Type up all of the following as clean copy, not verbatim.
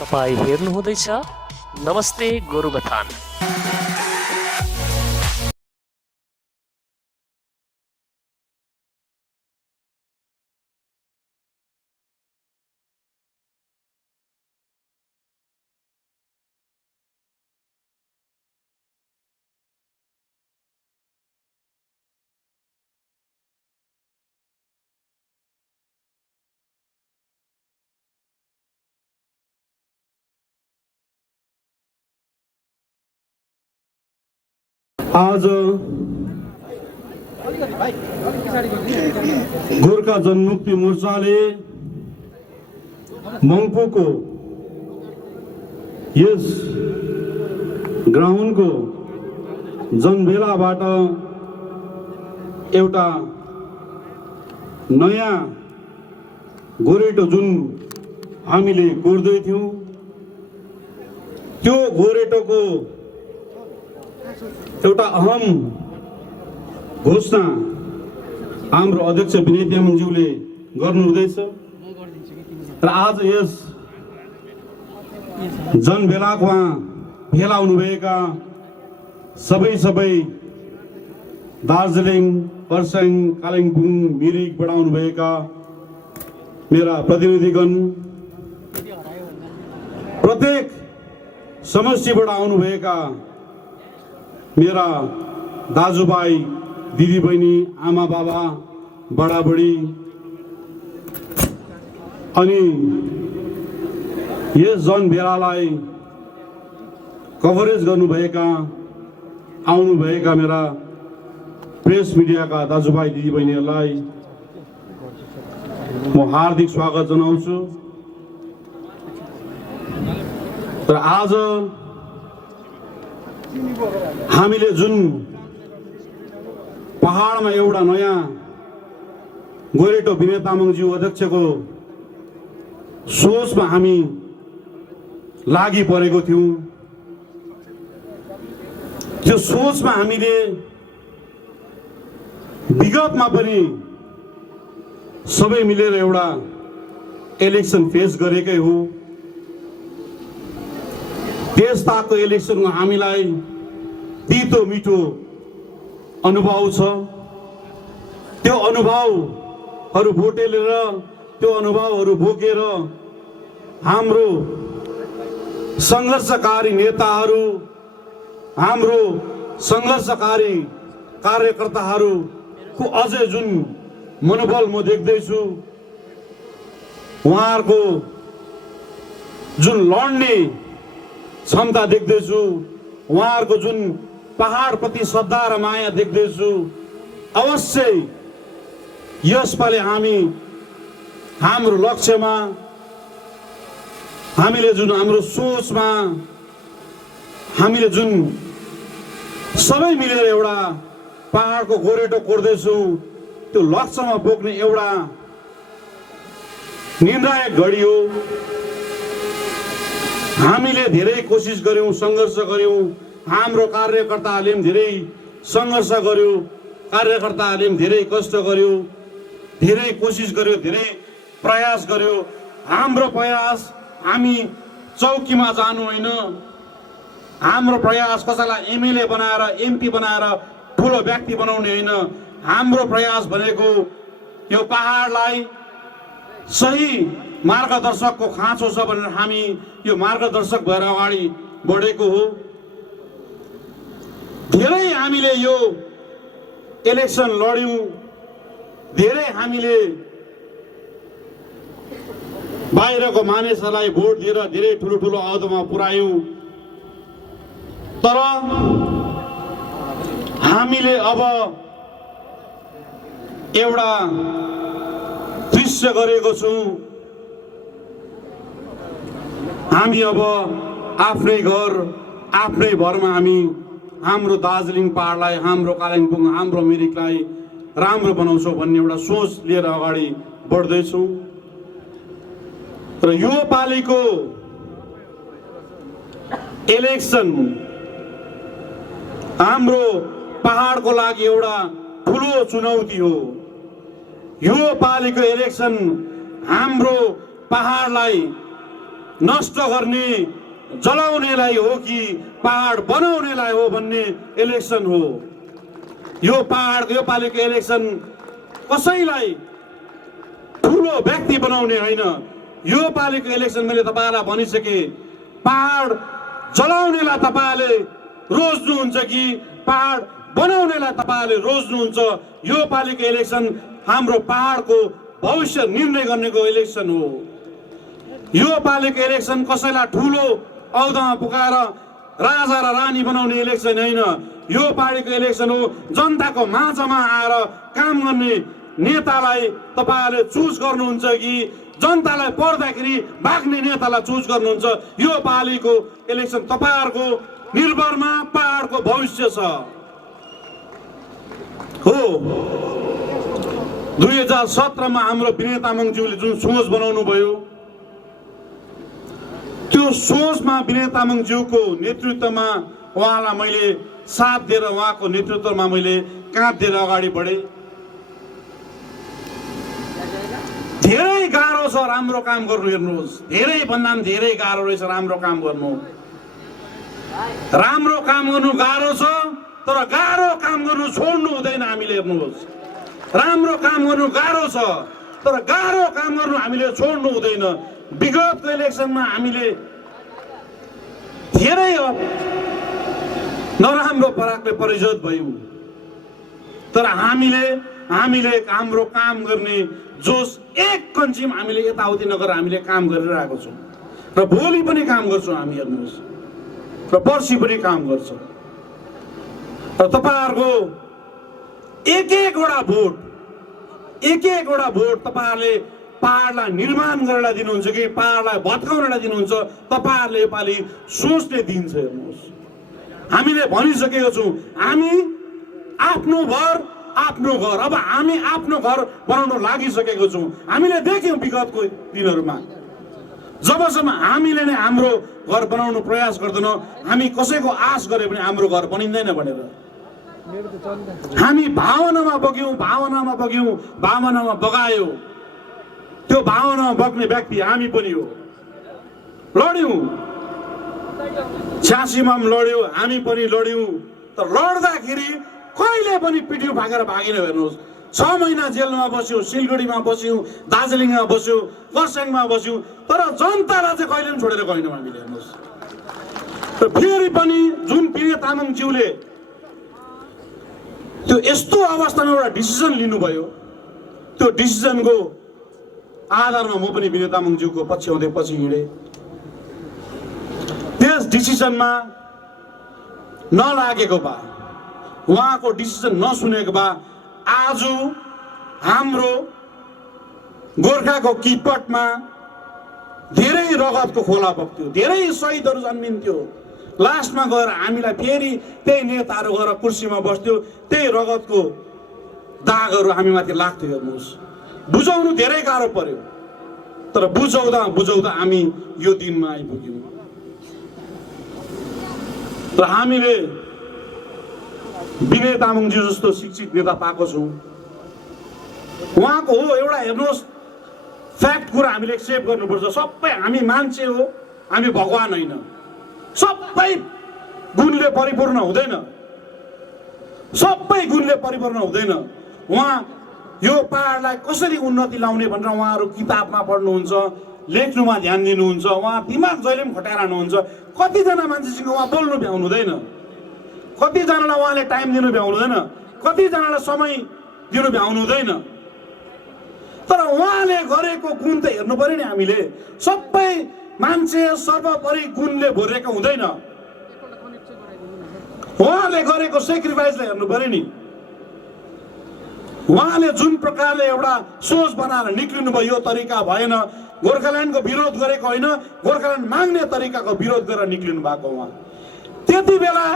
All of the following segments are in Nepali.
तपाईँ हेर्नुहुँदैछ नमस्ते गोरुबथान। आज गोर्खा जनमुक्ति मोर्चाले मङ्पुको यस ग्राउन्डको जनभेलाबाट एउटा नयाँ गोरेटो जुन हामीले कोर्दै थियौं, त्यो गोरेटोको एउटा अहम घोषणा हाम्रो अध्यक्ष विनय तामाङज्यूले गर्नुहुँदैछ र आज यस जनभेलामा भेला हुनुभएका सबै दार्जिलिङ, खरसाङ, कालिम्पोङ, मिरिकबाट आउनुभएका मेरा प्रतिनिधिगण, प्रत्येक समष्टिबाट आउनुभएका मेरा दाजुभाइ, दिदीबहिनी, आमा बाबा, बडाबडी अनि यस जनभेलालाई कभरेज गर्नुभएका आउनुभएका मेरा प्रेस मिडियाका दाजुभाइ, दिदीबहिनीहरूलाई म हार्दिक स्वागत जनाउँछु। र आज हामीले जुन पहाडमा एउटा नयाँ गोरेटो विनय तामाङज्यू अध्यक्षको सोचमा हामी लागि परेको थियौं, त्यो सोचमा हामीले विगतमा पनि सबै मिलेर एउटा इलेक्सन फेस गरेकै हो। त्यस्ताको इलेक्सनमा हामीलाई तीतो मिठो अनुभव छ। त्यो अनुभवहरू भोटेलेर, त्यो अनुभवहरू बोकेर हाम्रो संघर्षकारी नेताहरू, हाम्रो संघर्षकारी कार्यकर्ताहरूको अझै जुन मनोबल म देख्दैछु, उहाँहरूको जुन लड्ने क्षमता देख्दैछु, उहाँहरूको जुन पहाडप्रति श्रद्धा र माया देख्दैछु, अवश्य यसपालि हामी हाम्रो लक्ष्यमा, हामीले जुन हाम्रो सोचमा, हामीले जुन सबै मिलेर एउटा पहाडको गोरेटो कोर्दैछौँ, त्यो लक्ष्यमा पुग्ने एउटा निर्णायक घडी हो। हामीले धेरै कोसिस गर्यौं, संघर्ष गर्यौं, हाम्रो कार्यकर्ताहरूले पनि धेरै संघर्ष गर्यो, कार्यकर्ताहरूले पनि धेरै कष्ट गर्यो, धेरै कोसिस गर्यो, धेरै प्रयास गर्यो। हाम्रो प्रयास हामी चौकीमा जानु होइन, हाम्रो प्रयास कसैलाई एमएलए बनाएर, एमपी बनाएर ठुलो व्यक्ति बनाउने होइन। हाम्रो प्रयास भनेको यो पहाडलाई सही मार्गदर्शकको खाँचो छ भनेर हामी यो मार्गदर्शक भएर अगाडि बढेको हो। धेरै हामीले यो इलेक्सन लड्यौं, धेरै हामीले बाहिरको मानिसहरूलाई भोट दिएर धेरै ठुलो ठुलो अहदामा पुर्यायौं, तर हामीले अब एउटा दृश्य गरेको छौं। हामी अब आफ्नै घर, आफ्नै भरमा हामी हाम्रो दार्जिलिङ पहाडलाई, हाम्रो कालिम्पोङ, हाम्रो मिरिकलाई राम्रो बनाउँछौँ भन्ने एउटा सोच लिएर अगाडि बढ्दैछौँ। र यो पालिको इलेक्सन हाम्रो पहाडको लागि एउटा ठुलो चुनौती हो। यो पालिको इलेक्सन हाम्रो पहाडलाई नष्ट गर्ने जलाउनेलाई हो कि पहाड बनाउनेलाई हो भन्ने इलेक्सन हो। यो पहाड यो पालिको इलेक्सन कसैलाई ठुलो व्यक्ति बनाउने होइन। यो पालिको इलेक्सन मैले तपाईलाई भनिसके, पहाड जलाउनेलाई तपाईले रोज्नुहुन्छ कि पहाड बनाउनेलाई तपाईले रोज्नुहुन्छ। यो पालिको इलेक्सन हाम्रो पहाडको भविष्य निर्णय गर्नेको इलेक्सन हो। यो पालिको इलेक्सन कसैलाई ठुलो औदामा पुकाएर राजा र रानी बनाउने इलेक्सन होइन। यो पालिको इलेक्सन हो जनताको माझमा आएर काम गर्ने नेतालाई तपाईहरुले चुज गर्नुहुन्छ कि जनतालाई पर्दाखेरि भाग्ने नेतालाई चुज गर्नुहुन्छ। यो पालिको इलेक्सन तपाईहरुको निर्भरमा पहाडको भविष्य छ हो। 2017 मा हाम्रो विनय तामाङज्यूले जुन सोच बनाउनु भयो, त्यो सोचमा विनय तामाङज्यूको नेतृत्वमा उहाँलाई मैले साथ दिएर उहाँको नेतृत्वमा मैले काँध दिएर अगाडि बढे। धेरै गाह्रो छ राम्रो काम गर्नु। हेर्नुहोस्, धेरै भन्दा पनि धेरै गाह्रो रहेछ राम्रो काम गर्नु। राम्रो काम गर्नु गाह्रो छ, तर गाह्रो काम गर्नु छोड्नु हुँदैन हामीले। हेर्नुहोस्, राम्रो काम गर्नु गाह्रो छ, तर गाह्रो काम गर्नु हामीले छोड्नु हुँदैन। विगतको इलेक्सनमा हामीले धेरै नराम्रो पराकले पराजित भयौं, तर हामीले हाम्रो काम गर्ने जोस एक कन्चिम हामीले यताउति नगरेर हामीले काम गरिरहेको छौं र भोलि पनि काम गर्छौं हामी। हेर्नुहोस्, र पर्सि पनि काम गर्छौं। र तपाईहरुको एक एकवटा भोट तपाईहरुले पहाडलाई निर्माण गरेर दिनुहुन्छ कि पहाडलाई भत्काउनलाई दिनुहुन्छ, तपाईहरुले योपालि सोचले दिन्छ। हेर्नुहोस्, हामीले भनिसकेको छौं, हामी आफ्नो घर अब हामी आफ्नो घर बनाउन लागिसकेको छौं। हामीले देख्यौं विगतको दिनहरुमा जबसम्म हामीले नै हाम्रो घर बनाउन प्रयास गर्दैनौं, हामी कसैको आश गरे पनि हाम्रो घर बनिँदैन भनेर हामी भावनामा बगायो। त्यो भावनामा बग्ने व्यक्ति हामी पनि हो। लड्यौं, 86 मा लड्यौं, हामी पनि लड्यौं, तर लड्दाखेरि कहिले पनि पिट्यौं भागेर भागिन। हेर्नुहोस्, 6 महिना जेलमा बस्यौं, सिलगढीमा बस्यौं, दार्जिलिङमा बस्यौं, खरसाङमा बस्यौं, तर जनतालाई चाहिँ कहिले पनि छोडेर गएनौं हामीले। हेर्नुहोस्, र फेरि पनि जुन विनय तामाङज्यूले त्यो यस्तो अवस्थामा एउटा डिसिजन लिनुभयो, त्यो डिसिजनको आधारमा म पनि विनय तामाङज्यूको पछ्याउँदै पछि हिँडे। त्यस डिसिजनमा नलागेको भए, उहाँको डिसिजन नसुनेको भए आज हाम्रो गोर्खाको किपटमा धेरै रगतको खोला बग्थ्यो, धेरै शहीदहरू जन्मिन्थ्यो। लास्टमा गएर हामीलाई फेरि त्यही नेताहरू गएर कुर्सीमा बस्थ्यो, त्यही रगतको दागहरू हामीमाथि लाग्थ्यो। हेर्नुहोस्, बुझाउनु धेरै गाह्रो पर्यो, तर बुझाउँदा हामी यो दिनमा आइपुग्यौं। र हामीले विनय तामाङज्यू जस्तो शिक्षित नेता पाएको छौं। उहाँको हो एउटा, हेर्नुहोस्, फ्याक्ट कुरा हामीले एक्सेप्ट गर्नुपर्छ। सबै हामी मान्छे हो, हामी भगवान होइन। सबै गुणले परिपूर्ण हुँदैन, उहाँ यो पहाडलाई कसरी उन्नति लाउने भनेर उहाँहरू किताबमा पढ्नुहुन्छ, लेख्नुमा ध्यान दिनुहुन्छ, उहाँ दिमाग जहिले पनि खटाइरहनुहुन्छ। कतिजना मान्छेसँग उहाँ बोल्नु भ्याउनु हुँदैन, कतिजनालाई उहाँले टाइम दिनु भ्याउनु हुँदैन, कतिजनालाई समय दिनु भ्याउनु हुँदैन, तर उहाँले गरेको गुण त हेर्नु पर्यो नि। हामीले सबै मान्छे सर्वोपरि गुणले भरिएको हुँदैन, उहाँले गरेको सेक्रिफाइसलाई हेर्नु पर्यो नि। उहाँले जुन प्रकारले एउटा सोच बनाएर निक्लिनु भयो, यो तरिका भएन। गोर्खाल्यान्डको विरोध गरेको होइन, गोर्खाल्यान्ड माग्ने तरिकाको विरोध गरेर निक्लिनु भएको उहाँ। त्यति बेला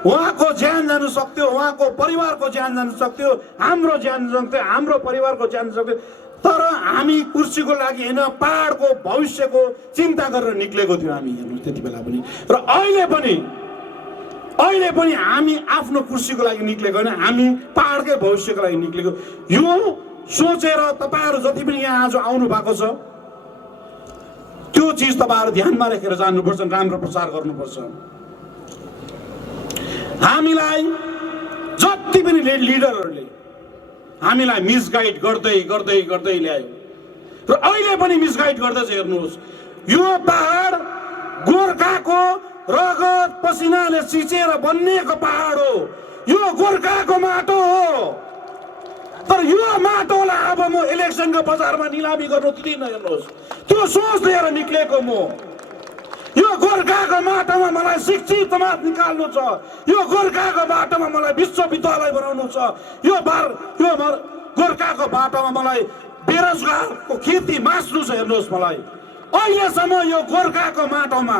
उहाँको ज्यान जानु सक्थ्यो, उहाँको परिवारको ज्यान जानु सक्थ्यो, हाम्रो ज्यान सक्थ्यो, हाम्रो परिवारको ज्यान सक्थ्यो, तर हामी कुर्सीको लागि होइन, पहाडको भविष्यको चिन्ता गरेर निक्लेको थियो हामी। हेर्नुहोस्, त्यति बेला पनि र अहिले पनि हामी आफ्नो कुर्सीको लागि निक्लेको होइन, हामी पहाडकै भविष्यको लागि निक्लेको। यो सोचेर तपाईहरु जति पनि यहाँ आज आउनु भएको छ, त्यो चिज तपाईँहरू ध्यानमा राखेर जान्नुपर्छ, राम्रो प्रचार गर्नुपर्छ। हामीलाई जति पनि लिडरहरूले हामीलाई मिसगाइड गर्दै गर्दै गर्दै ल्यायो र अहिले पनि मिसगाइड गर्दैछ। हेर्नुहोस्, यो पहाड गोर्खाको रगत पसिनाले सिचेर बनिएको पहाड हो, यो गोर्खाको माटो हो। तर यो माटोलाई अब म इलेक्सनको बजारमा निलामी गर्नु दिदिनँ। हेर्नुहोस्, त्यो सोच लिएर निक्लेको म। यो गोर्खाको माटोमा मलाई शिक्षित समाज निकाल्नु छ, यो गोर्खाको बाटोमा मलाई विश्वविद्यालय बनाउनु छ, यो गोर्खाको बाटोमा मलाई बेरोजगारको खेती मास्नु छ। हेर्नुहोस्, मलाई अहिलेसम्म यो गोर्खाको माटोमा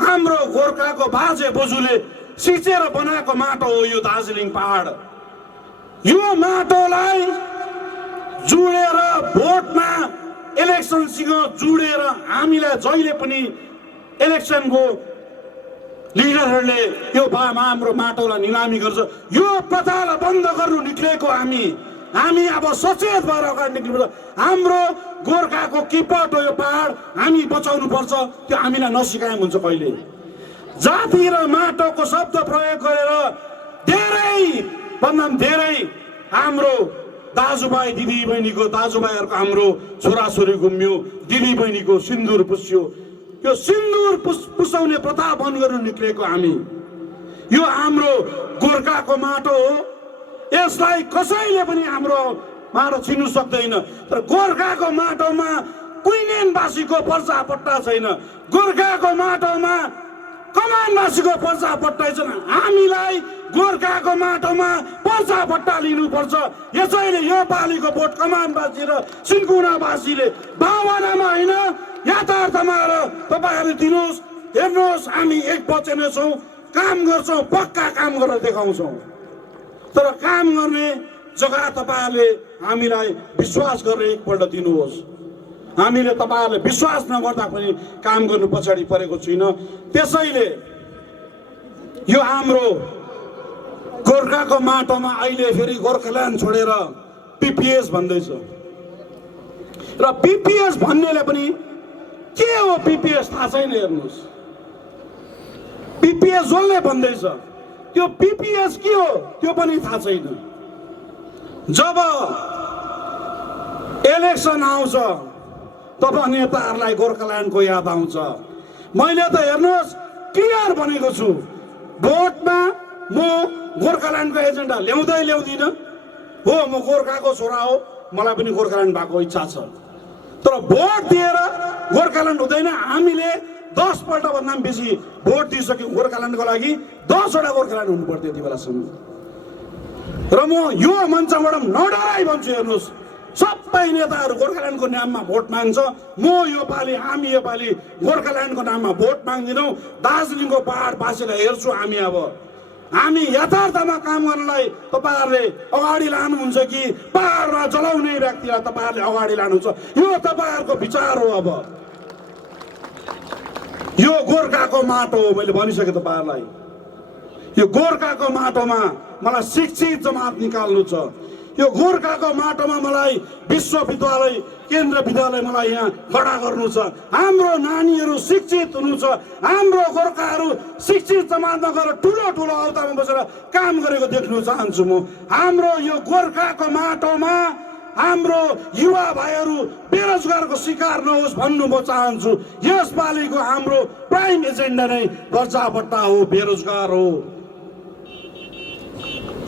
हाम्रो गोर्खाको बाजे बोजूले सिचेर बनाएको माटो हो यो दार्जिलिङ पहाड। यो माटोलाई जोडेर भोटमा इलेक्सनसँग जोडेर हामीलाई जहिले पनि इलेक्सनको लिडरहरूले यो हाम्रो माटोलाई निलामी गर्छ। यो प्रथालाई बन्द गर्नु निक्लेको हामी अब सचेत भएर अगाडि निक्लिनुपर्छ। हाम्रो गोर्खाको किपट हो यो पहाड, हामी बचाउनु पर्छ। त्यो हामीलाई नसिकाए हुन्छ। कहिले जाति र माटोको शब्द प्रयोग गरेर धेरै हाम्रो दाजुभाइ दाजुभाइहरूको हाम्रो छोराछोरी गुम्यो, दिदी बहिनीको सिन्दुर पुस्यो। यो सिन्दुर पुसाउने प्रथा बन्द गर्नु निक्लेको हामी। यो हाम्रो गोर्खाको माटो हो, यसलाई कसैले पनि हाम्रो माटो छिन्नु सक्दैन। तर गोर्खाको माटोमा कुइनेनवासीको पर्चापट्टा छैन, गोर्खाको माटोमा कमानवासीको पर्चापट्टा छैन। हामीलाई गोर्खाको माटोमा पर्चापट्टा लिनुपर्छ। यसैले यो पालिको भोट कमानवासी र सिन्कुनावासीले भावनामा होइन यथार्थमा तपाईँहरूले दिनुहोस्। हेर्नुहोस्, हामी एक वचन छौँ, काम गर्छौँ, पक्का काम गरेर देखाउँछौँ। तर काम गर्ने जग्गा तपाईँहरूले हामीलाई विश्वास गरेर एकपल्ट दिनुहोस्। हामीले तपाईँहरूले विश्वास नगर्दा पनि काम गर्नु पछाडि परेको छुइनँ। त्यसैले यो हाम्रो गोर्खाको माटोमा अहिले फेरि गोर्खाल्यान्ड छोडेर पिपिएस भन्दैछ र पिपिएस भन्नेले पनि के हो पिपिएस थाहा छैन। हेर्नुहोस्, पिपिएस जसले भन्दैछ त्यो पिपिएस के हो त्यो पनि थाहा छैन। जब इलेक्सन आउँछ तब नेताहरूलाई गोर्खाल्यान्डको याद आउँछ। मैले त हेर्नुहोस् क्लियर भनेको छु, भोटमा म गोर्खाल्यान्डको एजेन्डा ल्याउँदिनँ। हो, म गोर्खाको छोरा हो, मलाई पनि गोर्खाल्यान्ड भएको इच्छा छ। तर भोट दिएर गोर्खाल्यान्ड हुँदैन। हामीले 10 पल्ट भन्दा पनि बेसी भोट दिइसक्यौँ गोर्खाल्यान्डको लागि। 10 वटा गोर्खाल्यान्ड हुनु पर्थ्यो यति बेलासम्म। र म यो मञ्चबाट नडराई भन्छु, हेर्नुहोस्, सबै नेताहरू गोर्खाल्यान्डको नाममा भोट माग्छ। हामी योपालि गोर्खाल्यान्डको नाममा भोट माग्दैनौँ। दार्जिलिङको पहाडवासीलाई हेर्छु हामी यथार्थमा काम गर्नलाई तपाईँहरूले अगाडि लानुहुन्छ कि पहाडमा जलाउने व्यक्तिलाई तपाईँहरूले अगाडि लानुहुन्छ, यो तपाईँहरूको विचार हो। अब यो गोर्खाको माटो हो, मैले भनिसकेँ तपाईँहरूलाई। यो गोर्खाको माटोमा मलाई शिक्षित जमात निकाल्नु छ। यो गोर्खाको माटोमा मलाई विश्वविद्यालय केन्द्र विद्यालय मलाई यहाँ खडा गर्नु छ। हाम्रो नानीहरू शिक्षित हुनु छ। हाम्रो गोर्खाहरू शिक्षित जमातमा गएर ठुलो ठुलो अहदामा बसेर काम गरेको देख्नु चाहन्छु म। हाम्रो यो गोर्खाको माटोमा हाम्रो युवा भाइहरू बेरोजगारको शिकार नहोस् भन्नु म चाहन्छु। यसपालिको हाम्रो प्राइम एजेन्डा नै पर्चापट्टा हो, बेरोजगार हो।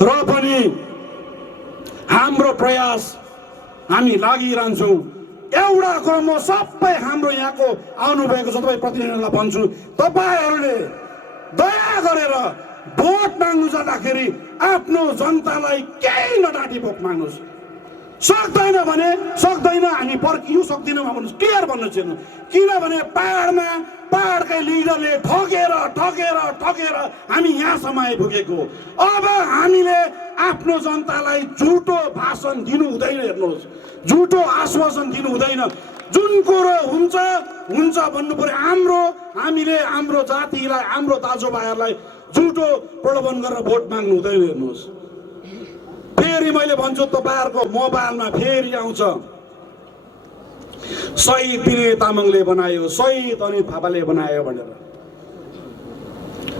र पनि हाम्रो प्रयास हामी लागिरहन्छौँ। एउटा कुरो म सबै हाम्रो यहाँको आउनुभएको सबै प्रतिनिधिहरूलाई भन्छु, तपाईँहरूले दया गरेर भोट माग्नु जाँदाखेरि आफ्नो जनतालाई केही नडाँटी भोट माग्नुहोस्। सक्दैन भने सक्दैन, हामी पर्खिनु सक्दैनौँ भन्नुहोस्, क्लियर भन्नु छैन। किनभने पहाडकै लिडरले ठगेर हामी यहाँसम्म आइपुगेको। अब हामीले आफ्नो जनतालाई झुटो भाषण दिनु हुँदैन। हेर्नुहोस्, झुटो आश्वासन दिनु हुँदैन। जुन कुरो हुन्छ भन्नु पर्यो। हामीले हाम्रो जातिलाई, हाम्रो दाजुभाइहरूलाई झुटो प्रलोभन गरेर भोट माग्नु हुँदैन। हेर्नुहोस्, फेरि मैले भन्छु, तपाईँहरूको मोबाइलमा फेरि आउँछ शहीद विनय तामाङले बनायो, शहीद अनित थापाले बनायो भनेर।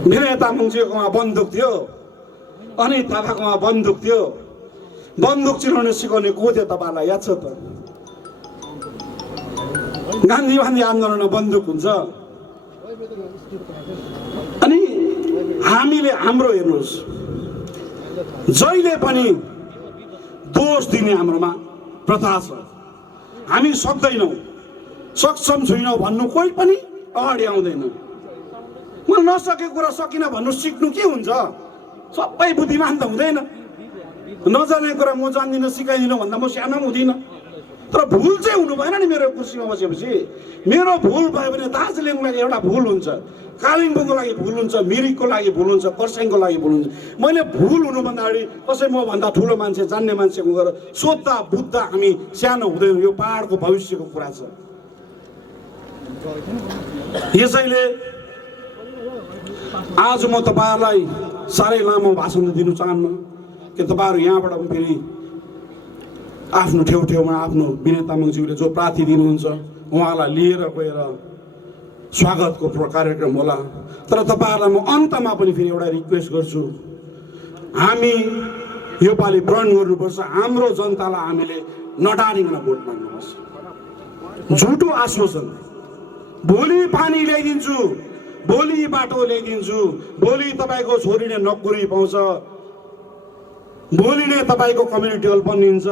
विनय तामाङजीकोमा बन्दुक थियो, अनित थापाकोमा बन्दुक थियो। बन्दुक चिनाउन सिकाउने को थियो तपाईँलाई याद छ त? गान्धी आन्दोलनमा बन्दुक हुन्छ। अनि हामीले हाम्रो हेर्नुहोस्, जहिले पनि दोष दिने हाम्रोमा प्रथा छ। हामी सक्दैनौँ, सक्षम छैनौँ भन्नु कोही पनि अगाडि आउँदैन। मलाई नसकेको कुरा सकिन भन्नु सिक्नु के हुन्छ? सबै बुद्धिमान त हुँदैन। नजाने कुरा म जान्दिनँ सिकाइदिनु भन्दा म सानो पनि हुँदिनँ। तर भुल चाहिँ हुनु भएन नि। मेरो कुर्सीमा बसेपछि मेरो भुल भयो भने दार्जिलिङको लागि एउटा भुल हुन्छ, कालिम्पोङको लागि भुल हुन्छ, मिरिकको लागि भुल हुन्छ, खरसाङको लागि भुल हुन्छ। मैले भुल हुनुभन्दा अगाडि कसै मभन्दा ठुलो मान्छे, जान्ने मान्छेको गएर सोद्धा बुझ्दा हामी सानो हुँदैनौँ। यो पहाडको भविष्यको कुरा छ। यसैले आज म तपाईँहरूलाई साह्रै लामो भाषण दिनु चाहन्न कि तपाईँहरू यहाँबाट फेरि आफ्नो ठाउँमा आफ्नो विनय तामाङज्यूले जो प्रार्थी दिनुहुन्छ उहाँलाई लिएर गएर स्वागतको कार्यक्रम होला। तर तपाईँहरूलाई म अन्तमा पनि फेरि एउटा रिक्वेस्ट गर्छु, हामी योपालि प्रण गर्नुपर्छ। हाम्रो जनतालाई हामीले नडारिकन भोट माग्नुपर्छ। झुटो आश्वासन, भोलि पानी ल्याइदिन्छु, भोलि बाटो ल्याइदिन्छु, भोलि तपाईँको छोरीले नोकरी पाउँछ, भोलि नै तपाईँको कम्युनिटी हल बनिन्छ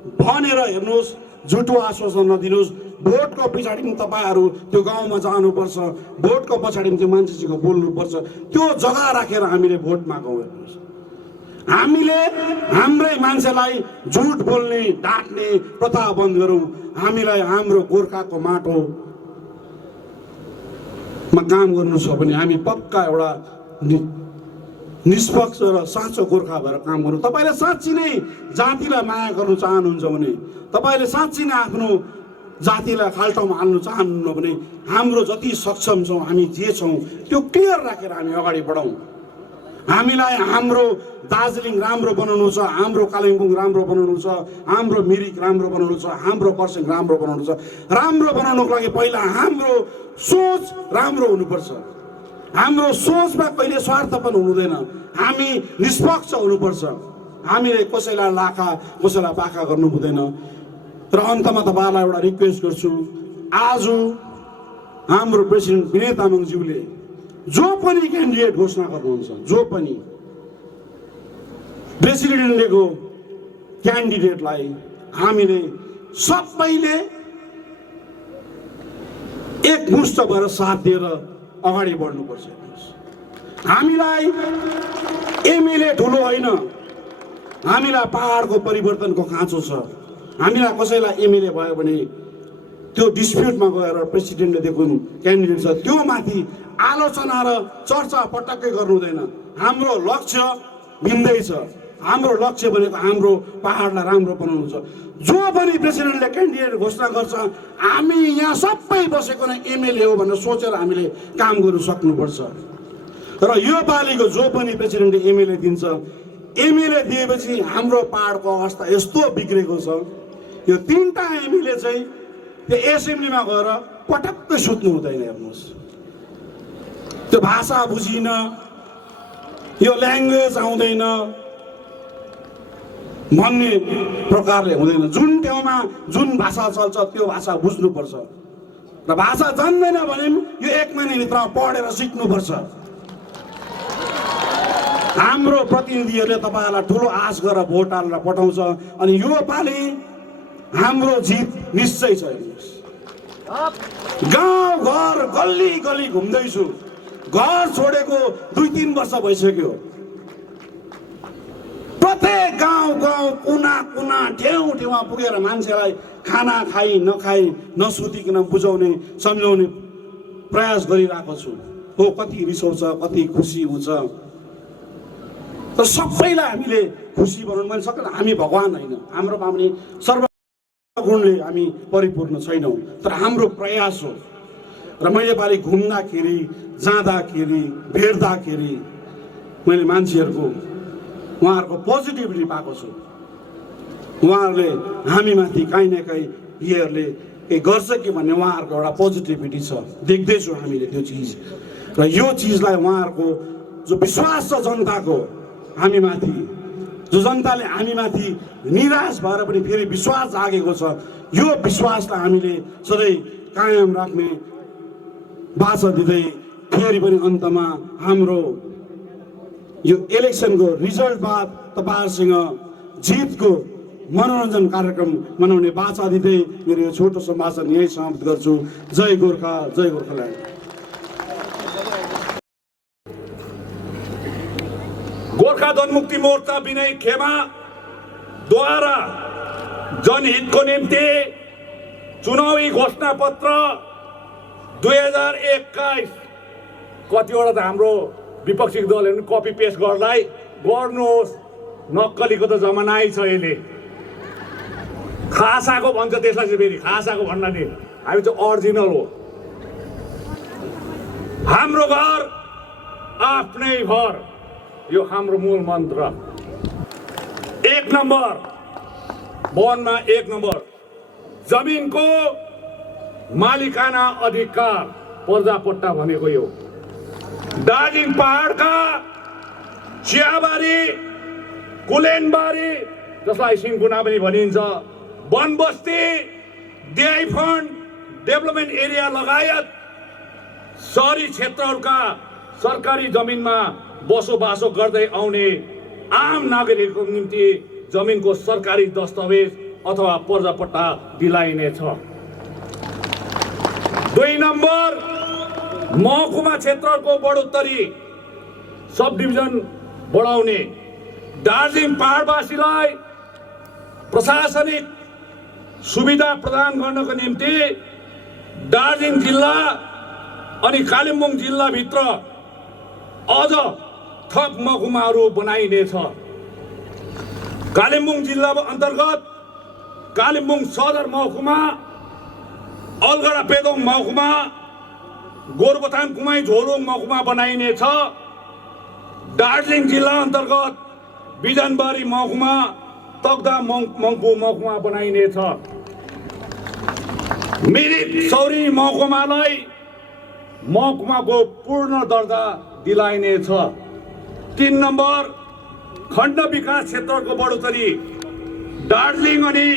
भनेर हेर्नुहोस्, झुटो आश्वासन नदिनुहोस्। भोटको पछाडि पनि तपाईँहरू त्यो गाउँमा जानुपर्छ, भोटको पछाडि पनि त्यो मान्छेसँग बोल्नुपर्छ। त्यो जग्गा राखेर हामीले भोट मागौँ। हेर्नुहोस्, हामीले हाम्रै मान्छेलाई झुट बोल्ने, डाक्ने प्रथा बन्द गरौँ। हामीलाई हाम्रो गोर्खाको माटोमा काम गर्नु छ भने हामी पक्का एउटा निष्पक्ष र साँचो गोर्खा भएर काम गर्नु। तपाईँले साँच्ची नै जातिलाई माया गर्नु चाहनुहुन्छ भने, तपाईँले साँच्ची नै आफ्नो जातिलाई खाल्टोमा हाल्नु चाहनुहुन्न भने हाम्रो जति सक्षम छौँ, हामी जे छौँ त्यो क्लियर राखेर हामी अगाडि बढौँ। हामीलाई हाम्रो दार्जिलिङ राम्रो बनाउनु छ, हाम्रो कालिम्पोङ राम्रो बनाउनु छ, हाम्रो मिरिक राम्रो बनाउनु छ, हाम्रो खरसाङ राम्रो बनाउनु छ। राम्रो बनाउनुको लागि पहिला हाम्रो सोच राम्रो हुनुपर्छ। हाम्रो सोचमा कहिले स्वार्थपन हुनुहुँदैन। हामी निष्पक्ष हुनुपर्छ। हामीले कसैलाई लाखा कसैलाई पाखा गर्नु हुँदैन। र अन्तमा तपाईँहरूलाई एउटा रिक्वेस्ट गर्छु, आज हाम्रो प्रेसिडेन्ट विनय तामाङज्यूले जो पनि क्यान्डिडेट घोषणा गर्नुहुन्छ, जो पनि प्रेसिडेन्टलेको क्यान्डिडेटलाई हामीले सबैले एकमुष्ट भएर साथ दिएर अगाडि बढ्नुपर्छ। हामीलाई एमएलए ठुलो होइन, हामीलाई पहाडको परिवर्तनको खाँचो छ। हामीलाई कसैलाई एमएलए भयो भने त्यो डिस्प्युटमा गएर प्रेसिडेन्टले दिएको क्यान्डिडेट छ त्यो माथि आलोचना र चर्चा पटक्कै गर्नु हुँदैन। हाम्रो लक्ष्य भिन्दै छ। हाम्रो लक्ष्य भनेको हाम्रो पहाडलाई राम्रो बनाउनु छ। जो पनि प्रेसिडेन्टले क्यान्डिडेट घोषणा गर्छ, हामी यहाँ सबै बसेको नै एमएलए हो भनेर सोचेर हामीले काम गर्नु सक्नुपर्छ। र यो पालिको जो पनि प्रेसिडेन्टले एमएलए दिन्छ, एमएलए दिएपछि हाम्रो पहाडको अवस्था यस्तो बिग्रेको छ, यो तीनटा एमएलए चाहिँ त्यो एसेम्ब्लीमा गएर पटक्कै सुत्नु हुँदैन। हेर्नुहोस्, त्यो भाषा बुझिन, यो ल्याङ्ग्वेज आउँदैन भन्ने प्रकारले हुँदैन। जुन ठाउँमा जुन भाषा चल्छ त्यो भाषा बुझ्नुपर्छ। र भाषा जान्दैन भने यो 1 महिनाभित्र पढेर सिक्नुपर्छ। हाम्रो प्रतिनिधिहरूले तपाईँहरूलाई ठुलो आश गरेर भोट हालेर पठाउँछ। अनि यो पालि हाम्रो जित निश्चय छ। हेर्नुहोस्, गाउँ घर गल्ली गल्ली घुम्दैछु, घर छोडेको 2-3 वर्ष भइसक्यो। प्रत्येक गाउँ कुना कुना ठाउँमा पुगेर मान्छेलाई खाना खाई नखाई नसुतिकन बुझाउने सम्झाउने प्रयास गरिरहेको छु। हो, कति रिसाउँछ, कति खुसी हुन्छ। तर सबैलाई हामीले खुसी बनाउनु पनि सक्दैन। हामी भगवान होइन, हाम्रोमा पनि सर्वगुणले हामी परिपूर्ण छैनौँ। तर हाम्रो प्रयास हो। र मैले पालि घुम्दाखेरि, जाँदाखेरि, भेट्दाखेरि मैले मान्छेहरूको उहाँहरूको पोजिटिभिटी पाएको छु। उहाँहरूले हामीमाथि काहीँ न काहीँ यीहरूले केही गर्छ कि भन्ने उहाँहरूको एउटा पोजिटिभिटी छ, देख्दैछौँ हामीले त्यो चिज। र यो चिजलाई उहाँहरूको जो विश्वास छ जनताको हामीमाथि, जो जनताले हामीमाथि निराश भएर पनि फेरि विश्वास जागेको छ, यो विश्वासलाई हामीले सधैँ कायम राख्ने बाचा दिँदै फेरि पनि अन्तमा हाम्रो यो इलेक्सनको रिजल्ट बाद तपाईँहरूसँग जितको मनोरञ्जन कार्यक्रम मनाउने बाचा दिँदै मेरो यो छोटो सम्भाषण यही समाप्त गर्छु। जय गोर्खा, जय गोर्खाल्यान्ड। गोर्खा जनमुक्ति मोर्चा विनय खेमाद्वारा जनहितको निम्ति चुनावी घोषणा पत्र 2021 कतिवटा त हाम्रो विपक्षी दलहरू कपी पेस्ट गर्नुहोस्, नक्कलीको त जमानै छ अहिले। खासाको भन्छ त्यसलाई चाहिँ, फेरि खासाको भन्न नि, हामी चाहिँ अरिजिनल हो। हाम्रो घर आफ्नै घर, यो हाम्रो मूल मन्त्र। 1 नम्बर वनमा 1 नम्बर जमिनको मालिकाना अधिकार पर्जापट्टा भनेको यो। दार्जिलिङ पहाडका चियाबारी, कुलेनबारी जसलाई सिन्कुना पनि भनिन्छ, वनबस्ती, डिआई फन्ड, डेभलपमेन्ट एरिया लगायत सहरी क्षेत्रहरूका सरकारी जमिनमा बसोबासो गर्दै आउने आम नागरिकको निम्ति जमिनको सरकारी दस्तावेज अथवा पर्जापट्टा दिलाइनेछ। 2 नम्बर महकुमा क्षेत्रको बढोत्तरी, सब डिभिजन बढाउने। दार्जिलिङ पहाडवासीलाई प्रशासनिक सुविधा प्रदान गर्नको निम्ति दार्जिलिङ जिल्ला अनि कालिम्पोङ जिल्लाभित्र अझ थप महकुमाहरू बनाइनेछ। कालिम्पोङ जिल्ला अन्तर्गत कालिम्पोङ सदर महकुमा, अलगढा पेदोङ महकुमा, गोरुबथान कुमाई झोलुङ महकुमा बनाइनेछ। दार्जिलिङ जिल्ला अन्तर्गत बिजनबारी महकुमा, तकदा मङ्पू महकुमा बनाइनेछ। मिरिक सौरी महकुमालाई महकुमाको पूर्ण दर्जा दिलाइनेछ। 3 नम्बर खण्ड विकास क्षेत्रको बढोत्तरी। दार्जिलिङ अनि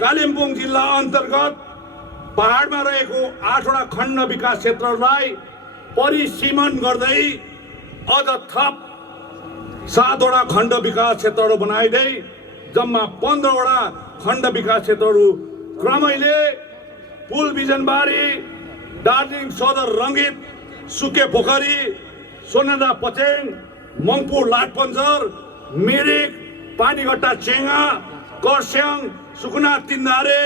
कालिम्पोङ जिल्ला अन्तर्गत पहाडमा रहेको 8वटा खण्ड विकास क्षेत्रहरूलाई परिसीमन गर्दै अझ थप 7वटा खण्ड विकास क्षेत्रहरू बनाइदै जम्मा 15वटा खण्ड विकास क्षेत्रहरू क्रमैले पुल बिजनबारी, दार्जिलिङ सदर रङ्गित, सुके पोखरी, सोनादा पचेङ, मङ्पू लाटपन्चर, मिरिक, पानीघट्टा चेङ्गा, कर्स्याङ, सुकुना तिनधारे,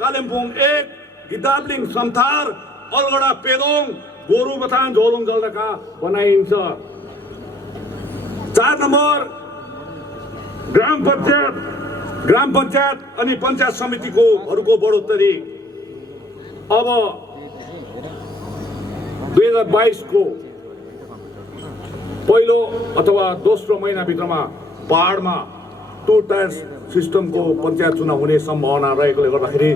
कालिम्पोङ 1, गिदाब्लिङ समथार, अलगढा पेदोङ, गोरुबथान झोलुङ जलढका बनाइन्छ। 4 नम्बर ग्राम पञ्चायत अनि पञ्चायत समितिहरूको बढोत्तरी। अब 2022 को पहिलो अथवा दोस्रो महिनाभित्रमा पहाडमा 2 टायर सिस्टमको पञ्चायत चुनाव हुने सम्भावना रहेकोले गर्दाखेरि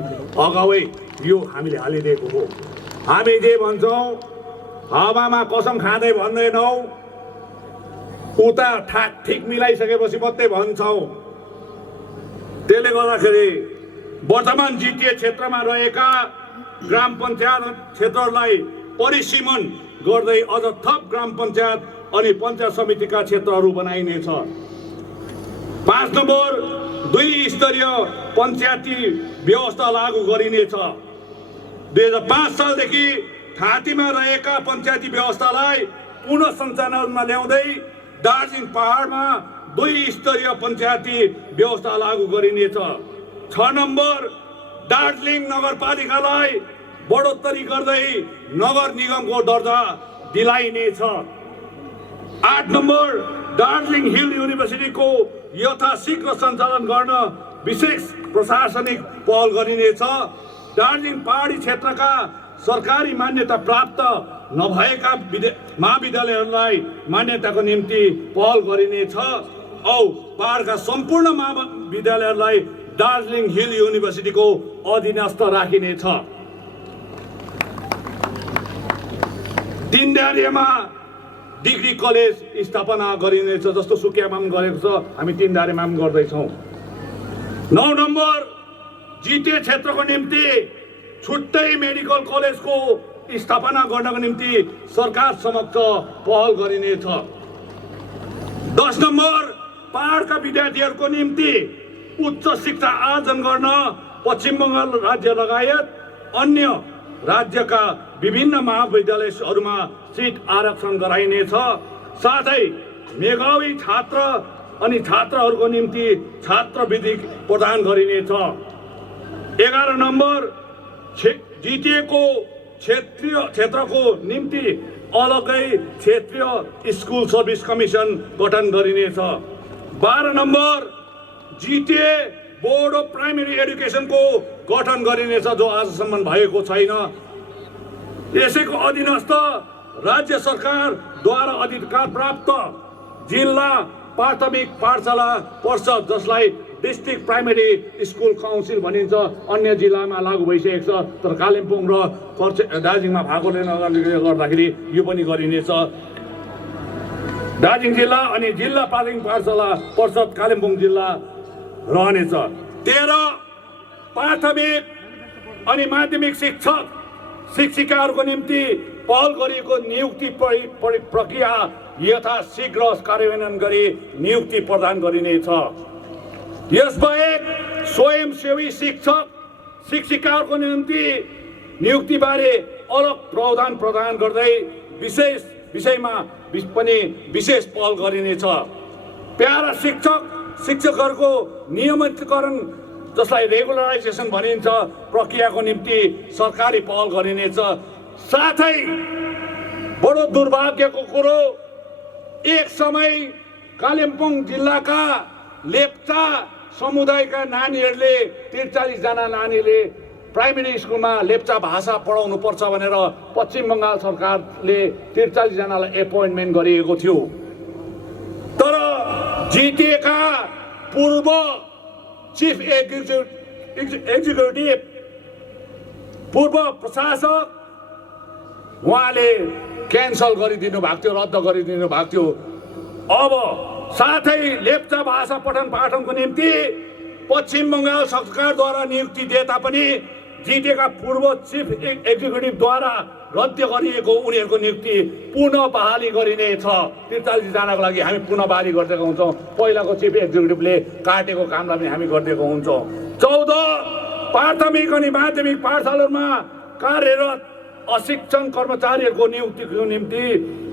अगावै यो हामीले हालिदिएको हो। हामी जे भन्छौँ हावामा कसम खाँदै भन्दैनौँ, उता ठिक मिलाइसकेपछि मात्रै भन्छौँ। त्यसले गर्दाखेरि वर्तमान जिटिए क्षेत्रमा रहेका ग्राम पञ्चायत क्षेत्रहरूलाई परिसीमन गर्दै अझ थप ग्राम पञ्चायत अनि पञ्चायत समितिका क्षेत्रहरू बनाइनेछ। 5 नम्बर 2 स्तरीय पञ्चायती व्यवस्था लागू गरिनेछ। 2005 सालदेखि थाँतीमा रहेका पञ्चायती व्यवस्थालाई पुनः सञ्चालनमा ल्याउँदै दार्जिलिङ पहाडमा 2 स्तरीय पञ्चायती व्यवस्था लागू गरिनेछ। 6 नम्बर दार्जिलिङ नगरपालिकालाई बढोत्तरी गर्दै नगर निगमको दर्जा दिलाइनेछ। 8 नम्बर दार्जिलिङ हिल युनिभर्सिटीको यथाशीघ्र सञ्चालन गर्न विशेष प्रशासनिक पहल गरिनेछ। दार्जिलिङ पहाडी क्षेत्रका सरकारी मान्यता प्राप्त नभएका महाविद्यालयहरूलाई मान्यताको निम्ति पहल गरिनेछ औ पहाडका सम्पूर्ण महाविद्यालयहरूलाई दार्जिलिङ हिल युनिभर्सिटीको अधीनस्थ राखिनेछ। तीनधारेमा डिग्री कलेज स्थापना गरिनेछ जस्तो सुकियामा पनि गरेको छ, हामी तीनधारेमा पनि गर्दैछौँ। 9 नम्बर जिटिए क्षेत्रको निम्ति छुट्टै मेडिकल कलेजको स्थापना गर्नको निम्ति सरकार समक्ष पहल गरिनेछ। 10 नम्बर पहाडका विद्यार्थीहरूको निम्ति उच्च शिक्षा आर्जन गर्न पश्चिम बङ्गाल राज्य लगायत अन्य राज्यका विभिन्न महाविद्यालयहरूमा सिट आरक्षण गराइनेछ। साथै मेधावी छात्र अनि छात्राहरूको निम्ति छात्रवृत्ति प्रदान गरिनेछ। 11 नम्बर जिटिएको क्षेत्रको निम्ति अलगै क्षेत्रीय स्कुल सर्भिस कमिसन गठन गरिनेछ। 12 number GTA board of primary एडुकेसनको गठन गरिनेछ, जो आजसम्म भएको छैन। यसैको अधीनस्थ राज्य सरकारद्वारा अधिकार प्राप्त जिल्ला प्राथमिक पाठशाला परिषद, जसलाई डिस्ट्रिक्ट प्राइमेरी स्कुल काउन्सिल भनिन्छ, अन्य जिल्लामा लागू भइसकेको छ, तर कालिम्पोङ र दार्जिलिङमा भएकोले गर्दाखेरि यो पनि गरिनेछ। दार्जिलिङ जिल्ला अनि जिल्ला प्राथमिक पाठशाला परिषद कालिम्पोङ जिल्ला रहनेछ। 13 प्राथमिक अनि माध्यमिक शिक्षक शिक्षिकाहरूको निम्ति पहल गरिएको नियुक्ति प्रक्रिया यथाशीघ्र कार्यान्वयन गरी नियुक्ति प्रदान गरिनेछ। यसबाहेक स्वयंसेवी शिक्षक शिक्षिकाहरूको निम्ति नियुक्तिबारे अलग प्रावधान प्रदान गर्दै विषयमा पनि विशेष पहल गरिनेछ। प्यारा शिक्षकहरूको नियमितीकरण, जसलाई रेगुलराइजेसन भनिन्छ, प्रक्रियाको निम्ति सरकारी पहल गरिनेछ। साथै बडो दुर्भाग्यको कुरो, एक समय कालिम्पोङ जिल्लाका लेप्चा समुदायका नानीहरूले 43 जना नानीले प्राइमेरी स्कुलमा लेप्चा भाषा पढाउनु पर्छ भनेर पश्चिम बङ्गाल सरकारले 43 जनालाई एपोइन्टमेन्ट गरिएको थियो। तर जिटिएका पूर्व चिफ एक्जिक्युटिभ पूर्व प्रशासक उहाँले क्यान्सल गरिदिनु भएको थियो, रद्द गरिदिनु भएको थियो। अब साथै लेप्चा भाषा पठन पाठनको निम्ति पश्चिम बङ्गाल सरकारद्वारा नियुक्ति दिए तापनि जिटिएका पूर्व चिफ एक्जिक्युटिभद्वारा रद्द गरिएको उनीहरूको नियुक्ति पुनः बहाली गरिनेछ। 43 जनाको लागि हामी पुनः बहाली गरिदिएको हुन्छौँ। पहिलाको चिफ एक्जिक्युटिभले काटेको कामलाई पनि हामी गरिदिएको हुन्छौँ। 14 प्राथमिक अनि माध्यमिक पाठशालामा कार्यरत अशिक्षण कर्मचारीहरूको नियुक्तिको निम्ति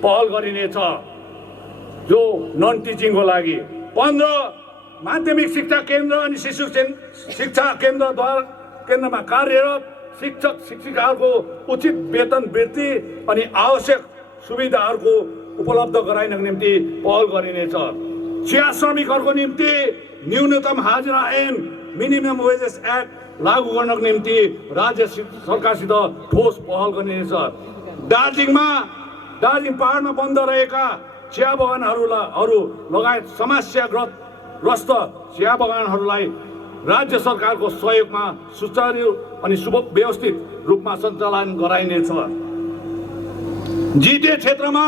पहल गरिनेछ, जो नन टिचिङको लागि। 15 माध्यमिक शिक्षा केन्द्र अनि शिशु शिक्षा केन्द्रमा कार्यरत शिक्षक शिक्षिकाहरूको उचित वेतन वृद्धि अनि आवश्यक सुविधाहरूको उपलब्ध गराइनको निम्ति पहल गरिनेछ। चिया श्रमिकहरूको निम्ति न्यूनतम हाजिरा ऐन मिनिमम वेजेस एक्ट लागू गर्नको निम्ति राज्य सरकारसित ठोस पहल गरिनेछ। दार्जिलिङ पहाडमा बन्द रहेका चिया बगानहरू लगायत समस्याग्रस्त चिया बगानहरूलाई राज्य सरकारको सहयोगमा सुचारू अनि सुव्यवस्थित रूपमा सञ्चालन गराइनेछ। जिटिए क्षेत्रमा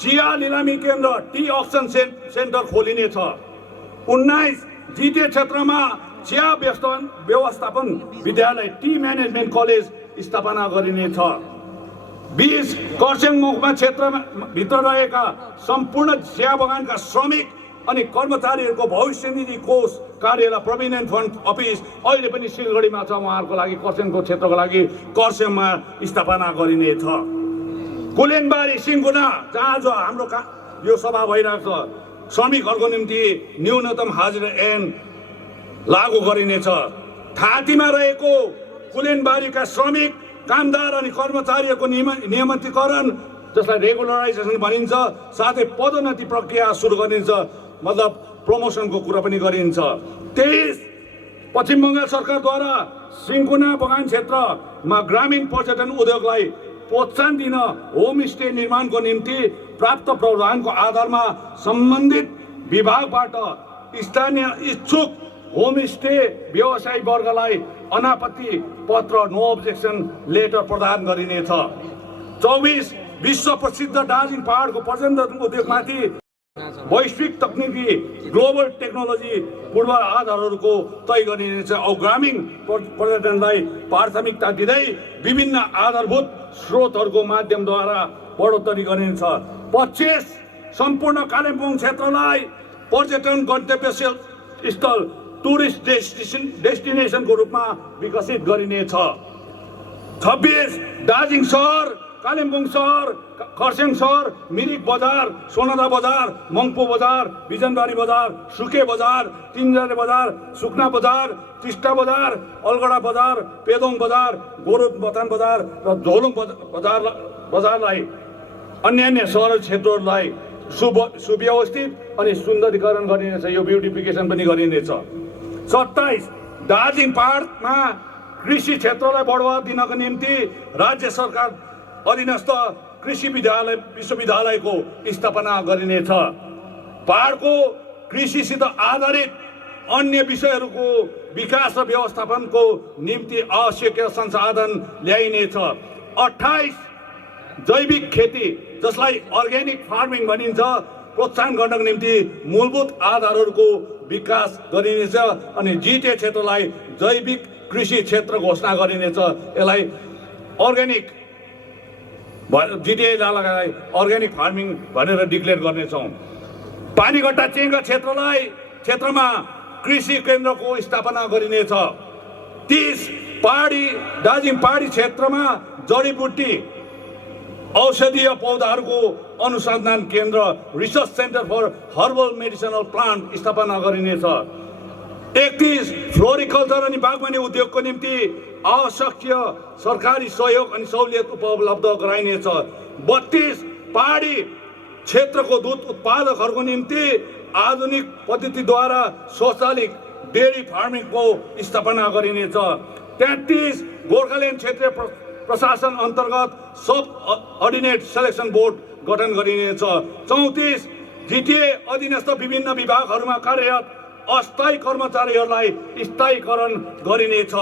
चिया निलामी केन्द्र टी अक्सन सेन्टर खोलिनेछ। 19 जिटिए क्षेत्रमा चिया व्यवस्थापन विद्यालय टी म्यानेजमेन्ट कलेज स्थापना गरिनेछ। 20 खरसाङ महकुमा क्षेत्रभित्र रहेका सम्पूर्ण चिया बगानका श्रमिक अनि कर्मचारीहरूको भविष्य निधि कोष कार्यालय प्रोभिडेन्ट फन्ड अफिस अहिले पनि सिलगढीमा छ। उहाँहरूको लागि खरसाङको क्षेत्रको लागि खरसाङमा स्थापना गरिनेछ। कुलेनबारी सिङ्कुना जहाँ जो हाम्रो यो सभा भइरहेको छ, श्रमिकहरूको निम्ति न्यूनतम हाजिरा ऐन लागू गरिनेछ। थाँतीमा रहेको कुलेनबारीका श्रमिक कामदार अनि कर्मचारीहरूको नियमितीकरण, जसलाई रेगुलराइजेसन भनिन्छ, साथै पदोन्नति प्रक्रिया सुरु गरिन्छ, मतलब प्रमोसनको कुरा पनि गरिन्छ। 23 पश्चिम बङ्गाल सरकारद्वारा सिङ्कुना बगान क्षेत्रमा ग्रामीण पर्यटन उद्योगलाई प्रोत्साहन दिन होमस्टे निर्माणको निम्ति प्राप्त प्रावधानको आधारमा सम्बन्धित विभागबाट स्थानीय इच्छुक होमस्टे व्यवसायी वर्गलाई अनापत्ति पत्र नो अब्जेक्सन लेटर प्रदान गरिनेछ। 24 विश्व प्रसिद्ध दार्जिलिङ पहाडको पर्यटन उद्योगमाथि वैश्विक तकनिकी ग्लोबल टेक्नोलोजी पूर्व आधारहरूको तय गरिनेछ। ग्रामीण पर्यटनलाई प्राथमिकता दिँदै विभिन्न आधारभूत स्रोतहरूको माध्यमद्वारा बढोत्तरी गरिनेछ। 25 सम्पूर्ण कालिम्पोङ क्षेत्रलाई पर्यटन गन्तव्य स्थल टुरिस्ट डेस्टिनेसनको रूपमा विकसित गरिनेछ। 26 दार्जिलिङ सहर, कालिम्पोङ सहर, खरसाङ सहर, मिरिक बजार, सोनादा बजार, मङ्पू बजार, बिजनबारी बजार, सुके बजार, तिनजाने बजार, सुकना बजार, टिस्टा बजार, अलगढा बजार, पेदोङ बजार, गोरुबथान बजार र झोलुङ बजारलाई अन्यान्य सहर क्षेत्रहरूलाई सुव्यवस्थित अनि सुन्दरीकरण गरिनेछ। यो ब्युटिफिकेसन पनि गरिनेछ। 27 दार्जिलिङ पहाडमा कृषि क्षेत्रलाई बढावा दिनको निम्ति राज्य सरकार अधीनस्थ कृषि विश्वविद्यालयको स्थापना गरिनेछ। पहाडको कृषिसित आधारित अन्य विषयहरूको विकास र व्यवस्थापनको निम्ति आवश्यक संसाधन ल्याइनेछ। 28 जैविक खेती जसलाई अर्ग्यानिक फार्मिङ भनिन्छ प्रोत्साहन गर्नको निम्ति मूलभूत आधारहरूको विकास गरिनेछ अनि जिटिए क्षेत्रलाई जैविक कृषि क्षेत्र घोषणा गरिनेछ। यसलाई अर्ग्यानिक जिटिएलाई अर्ग्यानिक फार्मिङ भनेर डिक्लेयर गर्नेछौँ। पानीघट्टा चेङ्गा क्षेत्रमा कृषि केन्द्रको स्थापना गरिनेछ। 30 दार्जिलिङ पहाडी क्षेत्रमा जडीबुटी औषधीय पौधाहरूको अनुसन्धान केन्द्र research centre for herbal medicinal plant स्थापना गरिनेछ। 31 फ्लोरिकल्चर अनि बागवानी उद्योगको निम्ति आवश्यक सरकारी सहयोग अनि सहुलियत उपलब्ध गराइनेछ। 32 पहाडी क्षेत्रको दुध उत्पादकहरूको निम्ति आधुनिक पद्धतिद्वारा स्वचालित डेयरी फार्मिङको स्थापना गरिनेछ। 33 गोर्खाल्यान्ड क्षेत्रीय प्रशासन अन्तर्गत सब अर्डिनेट सेलेक्सन बोर्ड गठन गरिनेछ। 34 जिटिए अधीनस्थ विभिन्न विभागहरूमा कार्यरत अस्थायी कर्मचारीहरूलाई स्थायीकरण गरिनेछ।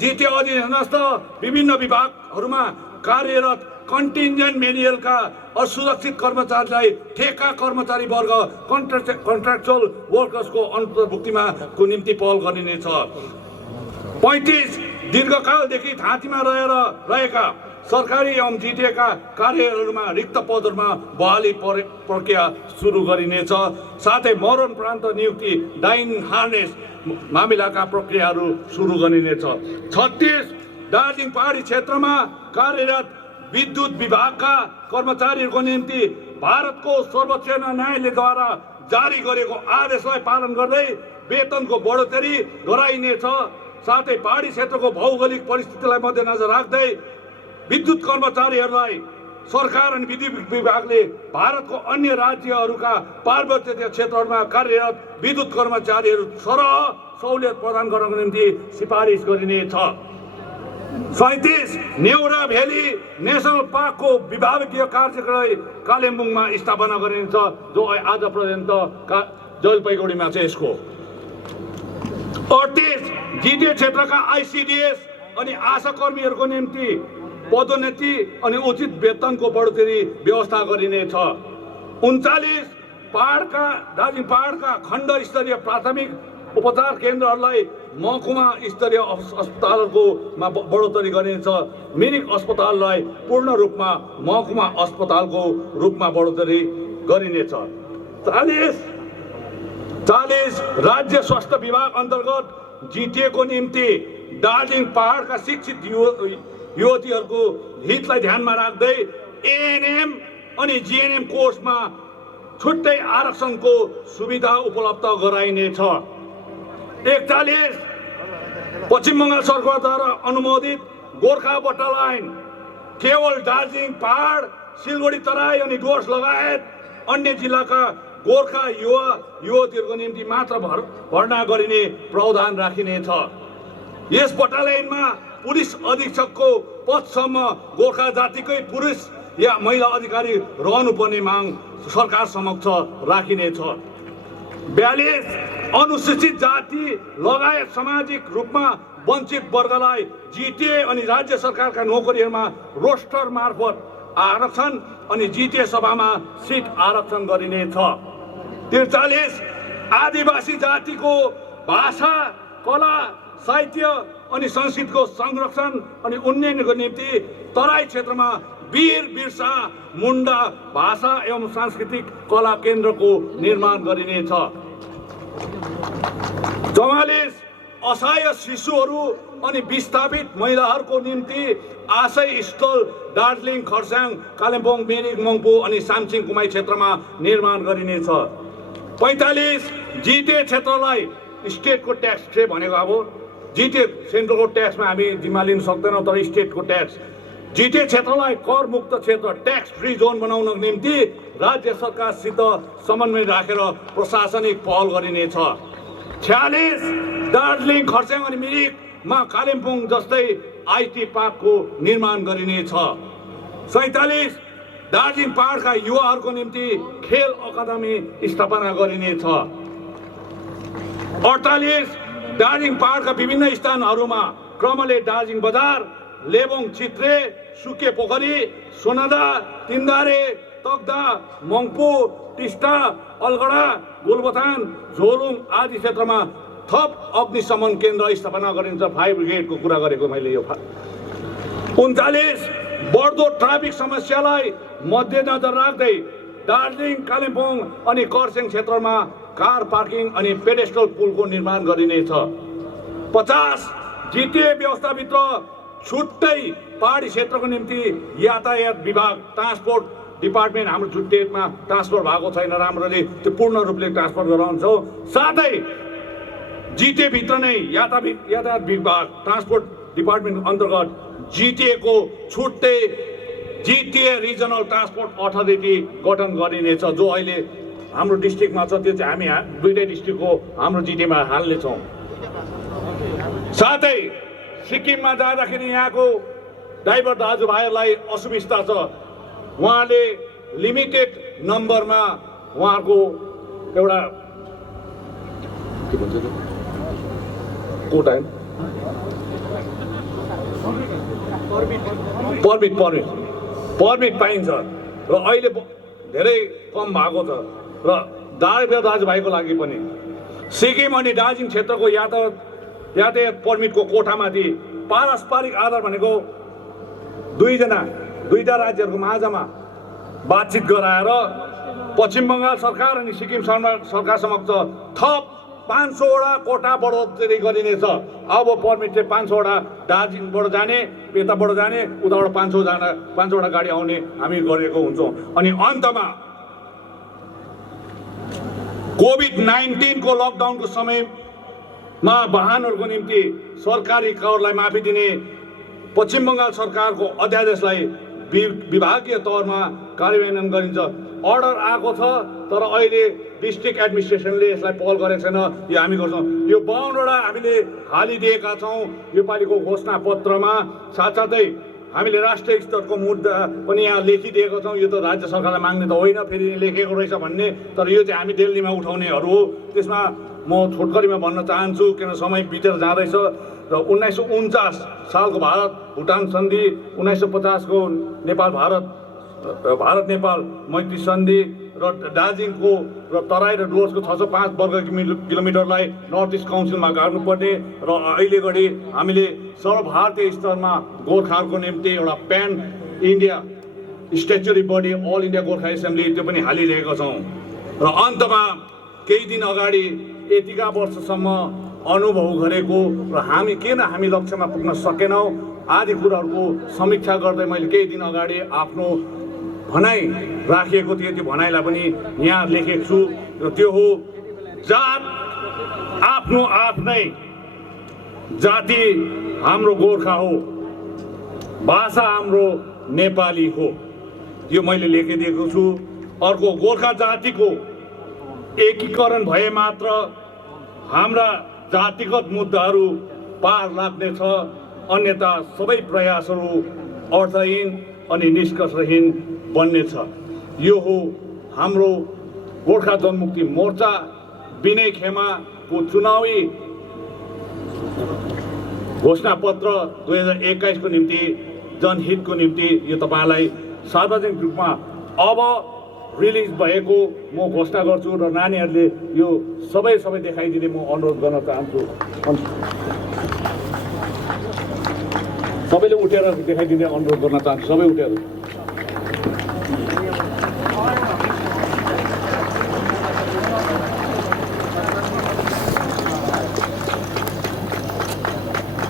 जिटिए अधीनस्थ विभिन्न विभागहरूमा कार्यरत कन्टिन्जेन्ट मेडिकलका असुरक्षित कर्मचारीलाई ठेका कर्मचारी वर्ग कन्ट्राक्चुअल वर्कर्सको अन्तर्भुक्तिमा को निम्ति पहल गरिनेछ। 35 दीर्घकालदेखि थाँतीमा रहेका सरकारी एवं जिटिएका कार्यहरूमा रिक्त पदहरूमा बहाली प्रक्रिया सुरु गरिनेछ। साथै मरणोपरान्त नियुक्ति डाइन हार्नेस मामिलाका प्रक्रियाहरू सुरु गरिनेछ। 36 दार्जिलिङ पहाडी क्षेत्रमा कार्यरत विद्युत विभागका कर्मचारीहरूको निम्ति भारतको सर्वोच्च न्यायालयद्वारा जारी गरेको आदेशलाई पालन गर्दै वेतनको बढोत्तरी गराइनेछ। साथै पहाडी क्षेत्रको भौगोलिक परिस्थितिलाई मध्यनजर राख्दै विद्युत कर्मचारीहरूलाई सरकार अनि विद्युत विभागले भारतको अन्य राज्यहरूका पार्वत्य क्षेत्रहरूमा कार्यरत विद्युत कर्मचारीहरू सरह सहुलियत प्रदान गर्नको निम्ति सिफारिस गरिनेछ। 37 नेउरा भ्याली नेसनल पार्कको विभागीय कार्यालय कालिम्पोङमा स्थापना गरिनेछ जो आज पर्यन्त जलपाइगुडीमा छ। यसको 38 जिटिए क्षेत्रका आइसिडिएस अनि आशा कर्मीहरूको निम्ति पदोन्नति अनि उचित वेतनको बढोत्तरी व्यवस्था गरिनेछ। 39 दार्जिलिङ पहाडका खण्ड स्तरीय प्राथमिक उपचार केन्द्रहरूलाई महकुमा स्तरीय अस्पतालमा बढोत्तरी गरिनेछ। मिरिक अस्पताललाई पूर्ण रूपमा महकुमा अस्पतालको रूपमा बढोत्तरी गरिनेछ। 40 राज्य स्वास्थ्य विभाग अन्तर्गत जिटिएको निम्ति दार्जिलिङ पहाडका शिक्षित युवतीहरूको हितलाई ध्यानमा राख्दै एएनएम अनि जिएनएम कोर्समा छुट्टै आरक्षणको सुविधा उपलब्ध गराइनेछ। 41 पश्चिम बङ्गाल सरकारद्वारा अनुमोदित गोर्खा बटालाइन केवल दार्जिलिङ पहाड, सिलगढी तराई अनि डुवर्स लगायत अन्य जिल्लाका गोर्खा युवतीहरूको निम्ति मात्र भर्ना गरिने प्रावधान राखिनेछ। यस बटालियनमा पुलिस अधीक्षकको पदसम्म गोर्खा जातिकै पुरुष या महिला अधिकारी रहनुपर्ने माग सरकार समक्ष राखिनेछ। 42 अनुसूचित जाति लगायत सामाजिक रूपमा वञ्चित वर्गलाई जिटिए अनि राज्य सरकारका नोकरीहरूमा रोस्टर मार्फत आरक्षण अनि जिटिए सभामा सिट आरक्षण गरिनेछ। 43 आदिवासी जातिको भाषा, कला, साहित्य अनि संस्कृतिको संरक्षण अनि उन्नयनको निम्ति तराई क्षेत्रमा वीर बिरसा मुन्डा भाषा एवं सांस्कृतिक कला केन्द्रको निर्माण गरिनेछ। 44 असहाय शिशुहरू अनि विस्थापित महिलाहरूको निम्ति आश्रय स्थल दार्जिलिङ, खरसाङ, कालिम्पोङ, मिरिक, मङ्पू अनि सामसिङ कुमाई क्षेत्रमा निर्माण गरिनेछ। 45 जिटिए क्षेत्रलाई स्टेटको ट्याक्स भनेको अब जिटिए सेन्ट्रलको ट्याक्समा हामी जिम्मा लिन सक्दैनौँ, तर स्टेटको ट्याक्स जिटिए क्षेत्रलाई कर मुक्त क्षेत्र ट्याक्स फ्री जोन बनाउनको निम्ति राज्य सरकारसित समन्वय राखेर प्रशासनिक पहल गरिनेछ। 46 दार्जिलिङ, खरसाङ अनि मिरिकमा कालिम्पोङ जस्तै आइटी पार्कको निर्माण गरिनेछ। 47 दार्जिलिङ पहाडका युवाहरूको निम्ति खेल अकादमी स्थापना गरिनेछ। 48 दार्जिलिङ पहाडका विभिन्न स्थानहरूमा क्रमले दार्जिलिङ बजार, लेबोङ, चित्रे, सुके पोखरी, सोनादा, तिनदारे, तकदा, मङ्पू, टिस्टा, अलगढा, गोलबथान, झोलुङ आदि क्षेत्रमा थप अग्निशमन केन्द्र स्थापना गरिन्छ। फायर ब्रिगेडको कुरा गरेको मैले यो। 39 बढ्दो ट्राफिक समस्यालाई मध्यनजर राख्दै दार्जिलिङ, कालिम्पोङ अनि खरसाङ क्षेत्रमा कार पार्किङ अनि पेडेस्ट्रल पुलको निर्माण गरिनेछ। 50 जिटिए व्यवस्थाभित्र छुट्टै पहाडी क्षेत्रको निम्ति यातायात विभाग, ट्रान्सपोर्ट डिपार्टमेन्ट हाम्रो छुट्टैमा ट्रान्सफर भएको छैन राम्ररी, त्यो पूर्ण रूपले ट्रान्सफर गराउँछौँ। साथै जिटिए भित्र नै यातायात विभाग, ट्रान्सपोर्ट डिपार्टमेन्ट अन्तर्गत जिटिए को छुट्टै जिटिए रिजनल ट्रान्सपोर्ट अथोरिटी गठन गरिनेछ, जो अहिले हाम्रो डिस्ट्रिक्टमा छ। त्यो चाहिँ हामी दुईटै डिस्ट्रिक्टको हाम्रो जिटिएमा हाल्नेछौँ। साथै सिक्किममा जाँदाखेरि यहाँको ड्राइभर दाजुभाइहरूलाई असुविस्ता छ। उहाँले लिमिटेड नम्बरमा उहाँको एउटा के भन्छ कोटा पर्मिट पाइन्छ र अहिले धेरै कम भएको छ। र ड्राइभर दाजुभाइको लागि पनि सिक्किम अनि दार्जिलिङ क्षेत्रको यातायात पर्मिटको कोठामाथि पारस्परिक आधार भनेको दुईटा राज्यहरूको माझमा बातचित गराएर पश्चिम बङ्गाल सरकार अनि सिक्किम सरकार समक्ष थप 500 वटा कोटा बढोत्तरी गरिनेछ। अब पर्मिट चाहिँ 500 वटा दार्जिलिङबाट जाने, यताबाट जाने, उताबाट 500 वटा गाडी आउने हामी गरेको हुन्छौँ। अनि अन्तमा कोभिड-19 को लकडाउनको समयमा वाहनहरूको निम्ति सरकारी करलाई माफी दिने पश्चिम बङ्गाल सरकारको अध्यादेशलाई विभागीय तौरमा कार्यान्वयन गरिन्छ। अर्डर आएको छ, तर अहिले डिस्ट्रिक्ट एडमिनिस्ट्रेसनले यसलाई पहल गरेको छैन। यो हामी गर्छौँ। यो 52 वटा हामीले हालिदिएका छौँ योपालिको घोषणा पत्रमा। साथसाथै हामीले राष्ट्रिय स्तरको मुद्दा पनि यहाँ लेखिदिएको छौँ। यो त राज्य सरकारलाई माग्ने त होइन, फेरि लेखेको रहेछ भन्ने, तर यो चाहिँ हामी दिल्लीमा उठाउनेहरू हो। त्यसमा म छोटकरीमा भन्न चाहन्छु, किन समय बितेर जाँदैछ। र 1949 सालको भारत भुटान सन्धि, 1950 को भारत नेपाल मैत्री सन्धि र दार्जिलिङको र तराई र डुवर्सको 605 वर्ग किलोमिटरलाई नर्थ इस्ट काउन्सिलमा गाड्नुपर्ने र अहिले घडी हामीले सर्वभारतीय स्तरमा गोर्खाहरूको निम्ति एउटा pan India statutory body all India Gorkha assembly त्यो पनि हालिरहेका छौँ। र अन्तमा केही दिन अगाडि यतिका वर्षसम्म अनुभव गरेको र हामी लक्ष्यमा पुग्न सकेनौँ आदि कुराहरूको समीक्षा गर्दै मैले केही दिन अगाडि आफ्नो भनाइ राखिएको थिएँ। त्यो भनाइलाई पनि यहाँ लेखेको छु र त्यो हो, जात आफ्नो आफ्नै, जाति हाम्रो गोर्खा हो, भाषा हाम्रो नेपाली हो। यो मैले लेखिदिएको छु। अर्को, गोर्खा जातिको एकीकरण भए मात्र हाम्रा जातिगत मुद्दाहरू पार लाग्नेछ, अन्यथा सबै प्रयासहरू अर्थहीन अनि निष्कर्षहीन बन्नेछ। यो हो हाम्रो गोर्खा जनमुक्ति मोर्चा विनय खेमाको चुनावी घोषणापत्र 2021 को निम्ति जनहितको निम्ति यो तपाईलाई सार्वजनिक रूपमा अब रिलिज भएको म घोषणा गर्छु र नानीहरूले यो सबै देखाइदिने म अनुरोध गर्न चाहन्छु। सबैले उठेर देखाइदिने अनुरोध गर्न चाहन्छु। सबै उठेर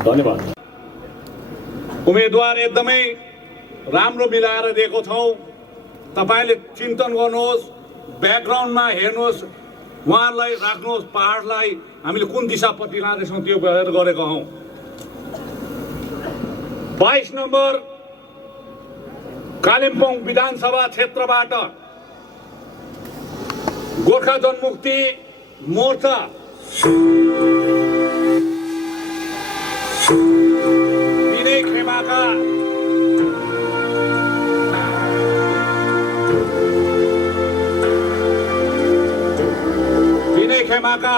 धन्यवाद। उम्मेदवार एकदमै राम्रो मिलाएर दिएको छौँ। तपाईले चिन्तन गर्नुहोस्, ब्याकग्राउन्डमा हेर्नुहोस्, उहाँहरूलाई राख्नुहोस्। पहाडलाई हामीले कुन दिशापट्टि लाँदैछौँ त्यो गरेर गरेका हौँ। 22 नम्बर कालिम्पोङ विधानसभा क्षेत्रबाट गोर्खा जनमुक्ति मोर्चा विनय खेमाका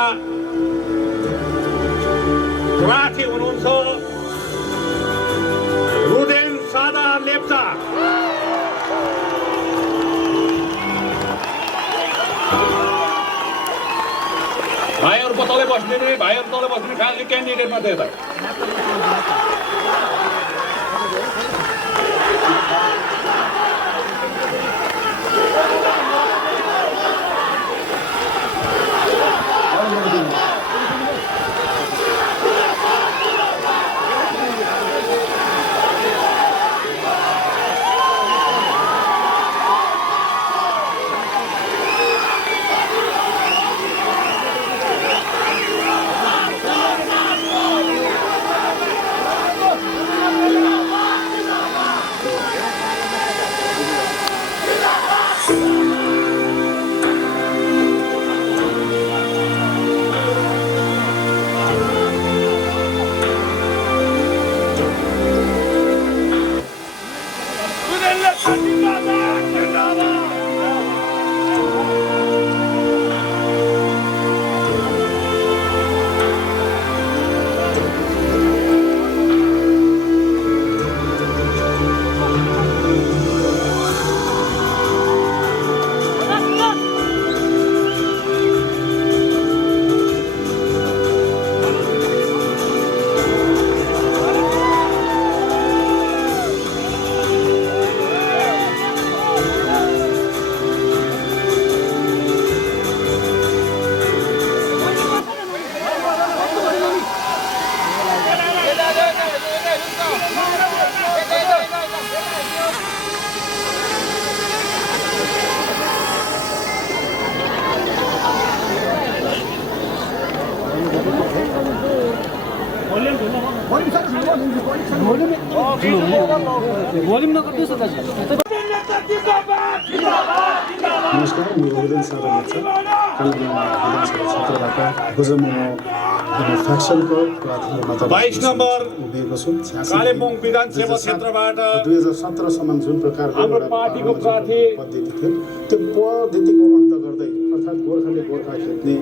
प्रार्थी हुनुहुन्छ रुदेन सादा लेप्चा। भाइहरूको तलै बस्ने भाइहरू तलै बस्ने खालि क्यान्डिडेट मात्रै यता। नमस्कार, म रुदेन सादा लेप्चा कालिम्पोङ विधानसभा क्षेत्रबाट गोजमोमो फ्याक्सनको प्रार्थीमा 22 नम्बर उभिएको छु। कालिम्पोङ विधानसभा क्षेत्रबाट 2017 सम्म जुन प्रकारको हाम्रो पार्टीको प्रार्थी पद्धति थियो त्यो पद्धतिको अन्त गर्दै अर्थात् गोर्खाले गोर्खा खेप्ने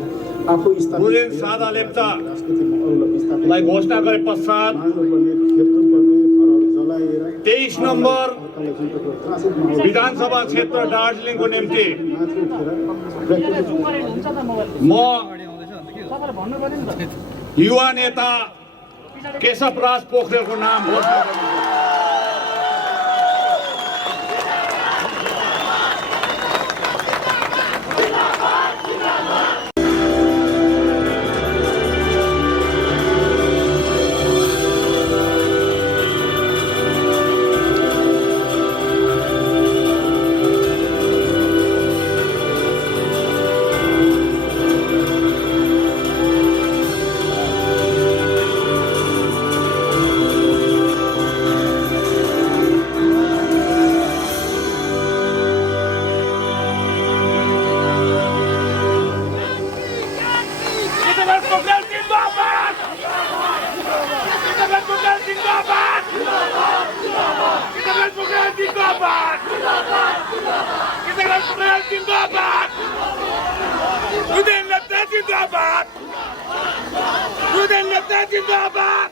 आफू रुदेन सादा लेप्चा राजनीतिमा अरूलाई विस्थापित घोषणा गरे पश्चात माग्नुपर्ने खेप्नुपर्ने घरहरू जलाएर 23 नम्बर जुन प्रकारको त्रासदित माहौल विधानसभा क्षेत्र दार्जिलिङको निम्ति माथि उठेर व्यक्तिगत म युवा नेता केशव राज पोखरेलको नाम घोषणा गर्छु। जिंदाबाद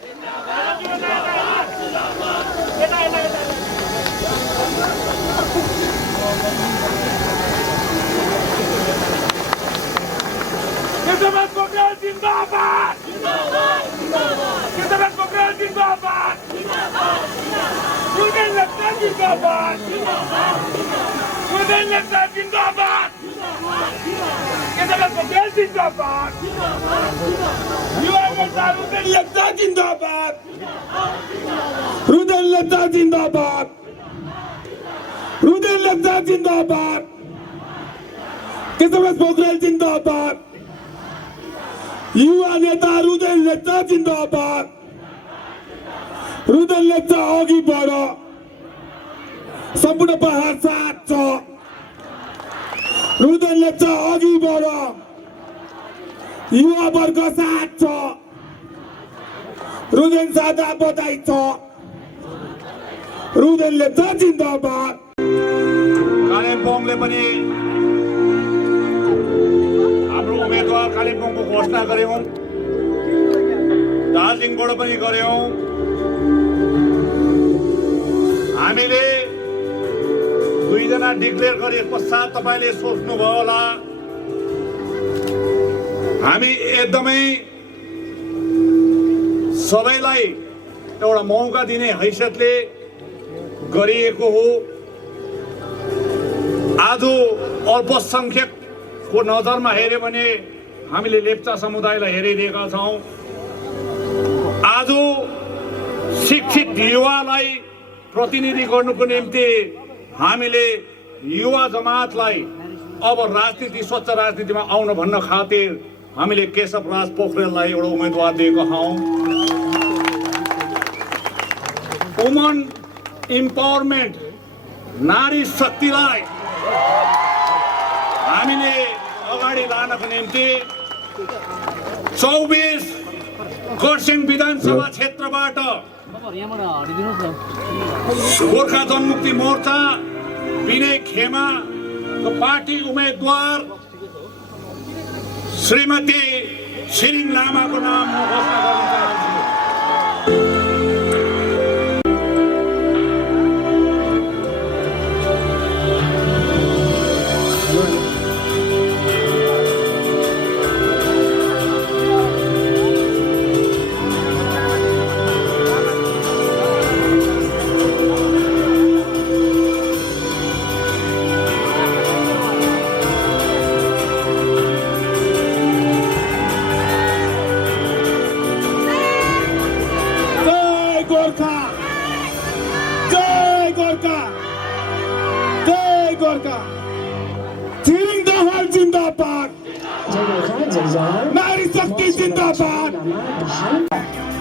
जिंदाबाद केशवराज पोखरेल जिंदाबाद रुदेन लेप्चा जिंदाबाद रुदेन लेप्चा जिंदाबाद केशवराज पोखरेल जिंदाबाद युवा मोर्चा रुदेन लेप्चा जिंदाबाद रुदेन लेप्चा जिंदाबाद रुदेन लेप्चा जिंदाबाद केशवराज पोखरेल जिंदाबाद युवा नेता रुदेन लेप्चा जिंदाबाद रुदेन लेप्चा अघि बढ सम्पूर्ण पहाड साथ छ रुदेन लेप्चा अघि बढ युवा वर्ग साथ छ रुदेन सादा बधाई छ रुदेन लेप्चा जिंदाबाद कालिम्पोङले पनि हाम्रो उम्मेदवार कालिम्पोङको घोषणा गर्यौं दार्जिलिङबाट पनि गर्यौं हामीले दुईजना डिक्लेयर गरे पश्चात तपाईले सोच्नुभयो होला हामी एकदमै सबैलाई एउटा मौका दिने हैसियतले गरिएको हो आज अल्पसंख्यकको नजरमा हेर्यो भने हामीले लेप्चा समुदायलाई हेरिरहेका छौं आज शिक्षित युवालाई प्रतिनिधि गर्नुको निम्ति हामीले युवा जमातलाई अब राजनीति स्वच्छ राजनीतिमा आउन भन्न खातिर हामीले केशवराज पोखरेललाई एउटा उम्मेदवार दिएका छौं वुमन इम्पावरमेन्ट नारी शक्तिलाई हामीले अगाडि लानको निम्ति 24 खरसाङ विधानसभा क्षेत्रबाट गोर्खा जनमुक्ति मोर्चा विनय खेमाको पार्टी उम्मेदवार श्रीमती छिरिङ लामाको नाम म घोषणा गर्न चाहन्छु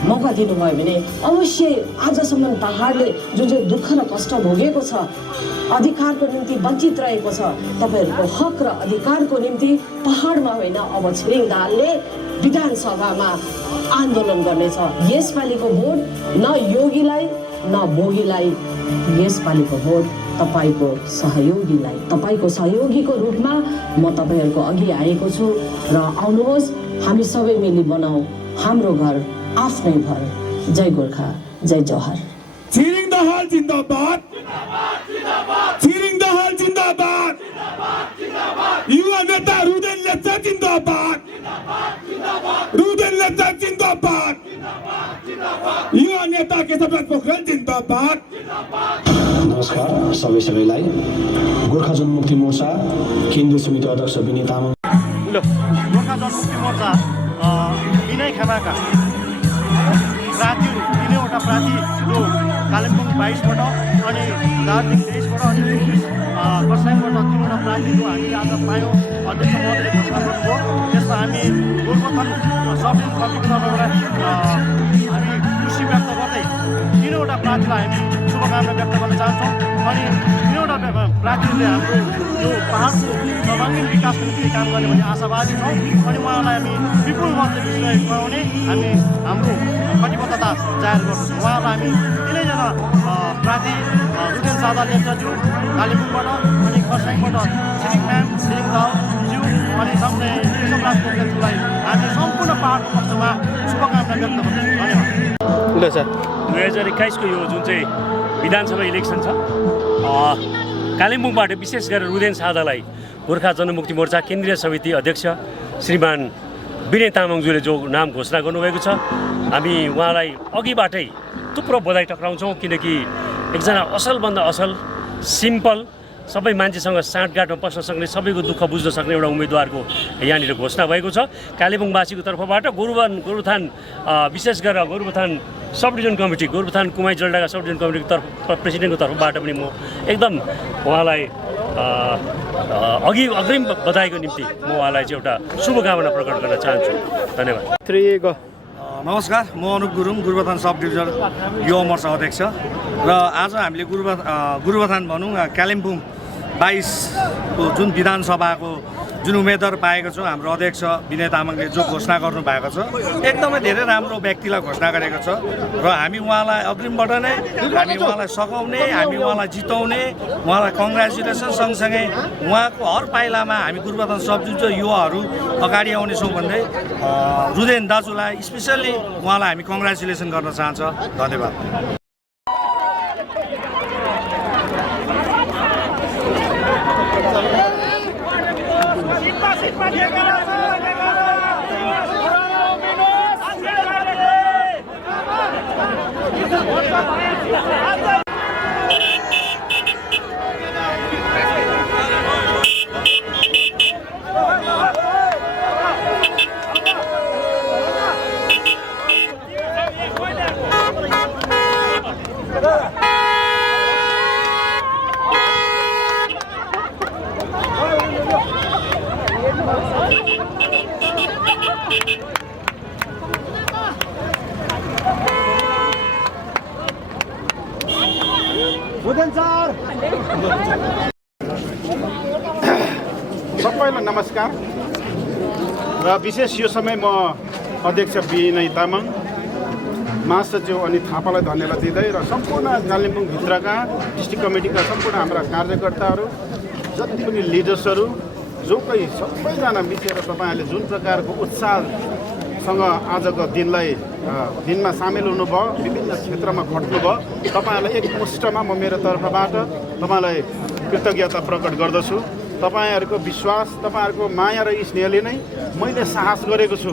मौका दिनुभयो भने अवश्य आजसम्म पहाडले जुन चाहिँ दुःख र कष्ट भोगेको छ अधिकारको निम्ति वञ्चित रहेको छ तपाईहरुको हक र अधिकारको निम्ति पहाडमा होइन अब छिरिङ दाहालले विधानसभामा आन्दोलन गर्नेछ यसपालिको भोट न योगीलाई न भोगीलाई यसपालिको भोट तपाईको सहयोगीलाई तपाईको सहयोगीको रूपमा म तपाईहरुको अघि आएको छु र आउनुहोस् हामी सबै मिली बनाऊ हाम्रो घर आफ्नै घर जय गोर्खा जय जौहर छिरिङ दाहाल जिन्दाबाद छिरिङ दाहाल जिन्दाबाद युवा नेता रुदेन लेप्चा जिन्दाबाद रुदेन लेप्चा जिन्दाबाद युवा नेता केशवराज पोखरेल जिन्दाबाद नमस्कार सबैलाई गोर्खा जनमुक्ति मोर्चा केन्द्रीय समिति अध्यक्ष विनय तामाङ गोर्खा जनमुक्ति मोर्चा विनय खेमाका प्रार्थीहरू तीनैवटा प्रार्थी जो कालिम्पोङ 22बाट अनि दार्जिलिङ 23बाट अनि खरसाङबाट तीनवटा प्रार्थीहरू हामीले आज पायौँ अध्यक्ष महोदयले घोषणा गर्नुभयो त्यसमा हामी गोर्खाथन सबै कमिटीको तर्फबाट हामी खुसी व्यक्त गर्दै तीनवटा प्रार्थीलाई हामी शुभकामना व्यक्त गर्न चाहन्छौँ अनि तीनवटा प्रार्थीहरूले हाम्रो यो पहाडको सर्वाङ्गीण विकासको निम्ति काम गर्ने भन्ने आशावादी छौँ अनि उहाँलाई हामी विपुल मतले विजय गराउने हामी हाम्रो कटिबद्धता जाहेर गर्छौँ उहाँलाई हामी तिनैजना प्रार्थी रुदेन सादा लेप्चाज्यू कालिम्पोङबाट अनि खरसाङबाट छिरिङ म्याम छिरिङ दाहालज्यू अनि सँगै केशवराज पोखरेलज्यूलाई हामी सम्पूर्ण पहाडको पक्षमा शुभकामना व्यक्त गर्छौँ धन्यवाद 2021को यो जुन चाहिँ विधानसभा इलेक्सन छ कालिम्पोङबाट विशेष गरेर रुदेन सादालाई गोर्खा जनमुक्ति मोर्चा केन्द्रीय समिति अध्यक्ष श्रीमान विनय तामाङज्यूले जो नाम घोषणा गर्नुभएको छ हामी उहाँलाई अघिबाटै थुप्रो बधाई टक्राउँछौँ किनकि एकजना असलभन्दा असल सिम्पल सबै मान्छेसँग साँठगाँठमा बस्न सक्ने सबैको दुःख बुझ्न सक्ने एउटा उम्मेदवारको यहाँनिर घोषणा भएको छ कालेबुङवासीको तर्फबाट गोरुबथान विशेष गरेर Gorubathan sub division committee Gorubathan Kumai Jaldhaka sub division कमिटीको प्रेसिडेन्टको तर्फबाट पनि म एकदम उहाँलाई अग्रिम बधाईको निम्ति म उहाँलाई चाहिँ एउटा शुभकामना प्रकट गर्न चाहन्छु धन्यवाद नमस्कार म अनुप गुरुङ गोरुबथान सब डिभिजन युवा मोर्चा अध्यक्ष र आज हामीले गोरुबथान भनौँ कालिम्पोङ 22 को जुन विधानसभाको जुन उम्मेदवार पाएको छौँ हाम्रो अध्यक्ष विनय तामाङले जो घोषणा गर्नुभएको छ एकदमै धेरै राम्रो व्यक्तिलाई घोषणा गरेको छ र हामी उहाँलाई अग्रिमबाट नै हामी उहाँलाई सघाउने हामी उहाँलाई जिताउने उहाँलाई कङ्ग्रेचुलेसन सँगसँगै उहाँको हर पाइलामा हामी गोरुबथान सब डिभिजन युवाहरू अगाडि आउनेछौँ भन्दै रुदेन दाजुलाई स्पेसल्ली उहाँलाई हामी कङ्ग्रेचुलेसन गर्न चाहन्छ धन्यवाद सबैलाई नमस्कार र विशेष यो समय म अध्यक्ष विनय तामाङ महासचिव अनि थापालाई धन्यवाद दिँदै र सम्पूर्ण कालिम्पोङभित्रका डिस्ट्रिक्ट कमिटीका सम्पूर्ण हाम्रा कार्यकर्ताहरू जति पनि लिडर्सहरू जो कोही सबैजना मिलेर तपाईँहरूले जुन प्रकारको उत्साहसँग आजको दिनमा सामेल हुनुभयो विभिन्न क्षेत्रमा खट्नुभयो तपाईँहरूलाई एकमुष्टमा म मेरो तर्फबाट तपाईँलाई कृतज्ञता प्रकट गर्दछु तपाईँहरूको विश्वास तपाईँहरूको माया र स्नेहले नै मैले साहस गरेको छु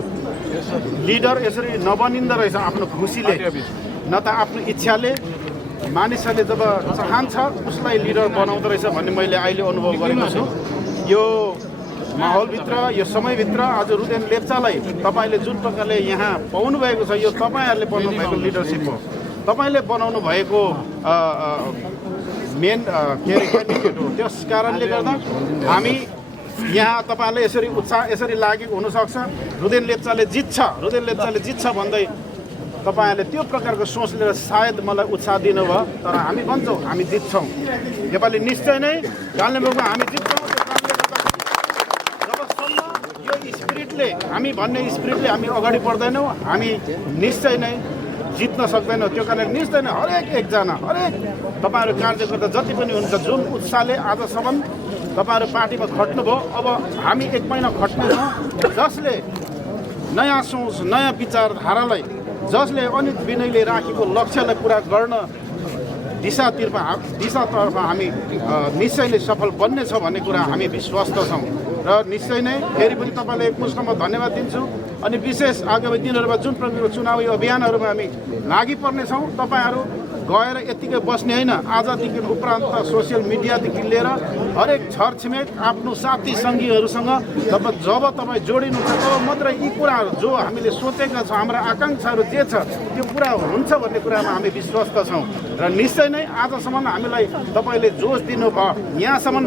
लिडर यसरी नबनिँदो रहेछ आफ्नो खुसीले न त आफ्नो इच्छाले मानिसहरूले जब चाहन्छ उसलाई लिडर बनाउँदो रहेछ भन्ने मैले अहिले अनुभव गरेको छु यो माहौलभित्र यो समयभित्र आज रुदेन लेप्चालाई तपाईँले जुन प्रकारले यहाँ पाउनुभएको छ यो तपाईँहरूले बनाउनु भएको लिडरसिप हो तपाईँले बनाउनु भएको मेन के अरे क्यान्डिडेट हो त्यस कारणले गर्दा हामी यहाँ तपाईँहरूले यसरी उत्साह यसरी लागेको हुनसक्छ रुदेन लेप्चाले जित्छ भन्दै तपाईँहरूले त्यो प्रकारको सोच लिएर सायद मलाई उत्साह दिनुभयो तर हामी भन्छौँ हामी जित्छौँ नेपाली निश्चय नै कालिम्पोङमा हामी जित्छौँ जबसम्म यो स्पिरिटले हामी भन्ने स्पिरिटले हामी अगाडि बढ्दैनौँ हामी निश्चय नै जित्न सक्दैनौँ त्यो कारणले निश्चय नै हरेक एकजना हरेक तपाईँहरू कार्यकर्ता जति पनि हुन्छ जुन उत्साहले आजसम्म तपाईँहरू पार्टीमा खट्नुभयो अब हामी 1 महिना खट्नेछौँ जसले नयाँ सोच नयाँ विचारधारालाई जसले अनित विनयले राखेको लक्ष्यलाई पुरा गर्न दिशातर्फ हामी निश्चय नै सफल बन्नेछ भन्ने कुरा हामी विश्वस्त छौँ र निश्चय नै फेरि पनि तपाईँलाई एकमुष्टमा धन्यवाद दिन्छु अनि विशेष आगामी दिनहरूमा जुन प्रकारको चुनावी अभियानहरूमा हामी लागि पर्नेछौँ तपाईँहरू गएर यत्तिकै बस्ने होइन आजदेखि उपरान्त सोसियल मिडियादेखि लिएर हरेक छरछिमेक आफ्नो साथी सङ्गीहरूसँग जब तपाईँ जोडिनुहुन्छ तब मात्रै यी कुराहरू जो हामीले सोचेका छौँ हाम्रा आकाङ्क्षाहरू जे छ त्यो पुरा हुन्छ भन्ने कुरामा हामी विश्वस्त छौँ र निश्चय नै आजसम्म हामीलाई तपाईँले जोस दिनुभयो यहाँसम्म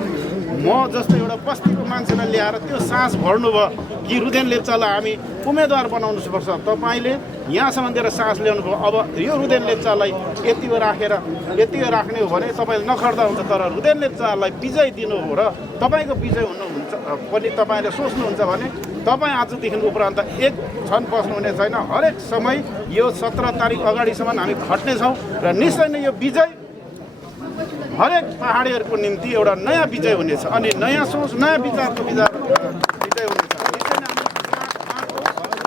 म जस्तो एउटा बस्तीको मान्छेलाई ल्याएर त्यो सास भर्नुभयो कि रुदेन लेप्चालाई हामी उम्मेदवार बनाउनुपर्छ तपाईँले यहाँसम्म दिएर सास ल्याउनु भयो अब यो रुदेन लेप्चालाई यतिको राख्ने हो भने तपाईँले नखर्दा हुन्छ तर रुदेन लेप्चालाई विजय दिनु हो र तपाईँको विजय हुनुहुन्छ पनि तपाईँले सोच्नुहुन्छ भने तपाईँ आजदेखि उपरान्त एक क्षण बस्नुहुने छैन हरेक समय यो 17 तारिक अगाडिसम्म हामी खट्नेछौँ र निश्चय नै यो विजय हरेक पहाडीहरूको निम्ति एउटा नयाँ विजय हुनेछ अनि नयाँ सोच नयाँ विचारको विजय हुनेछ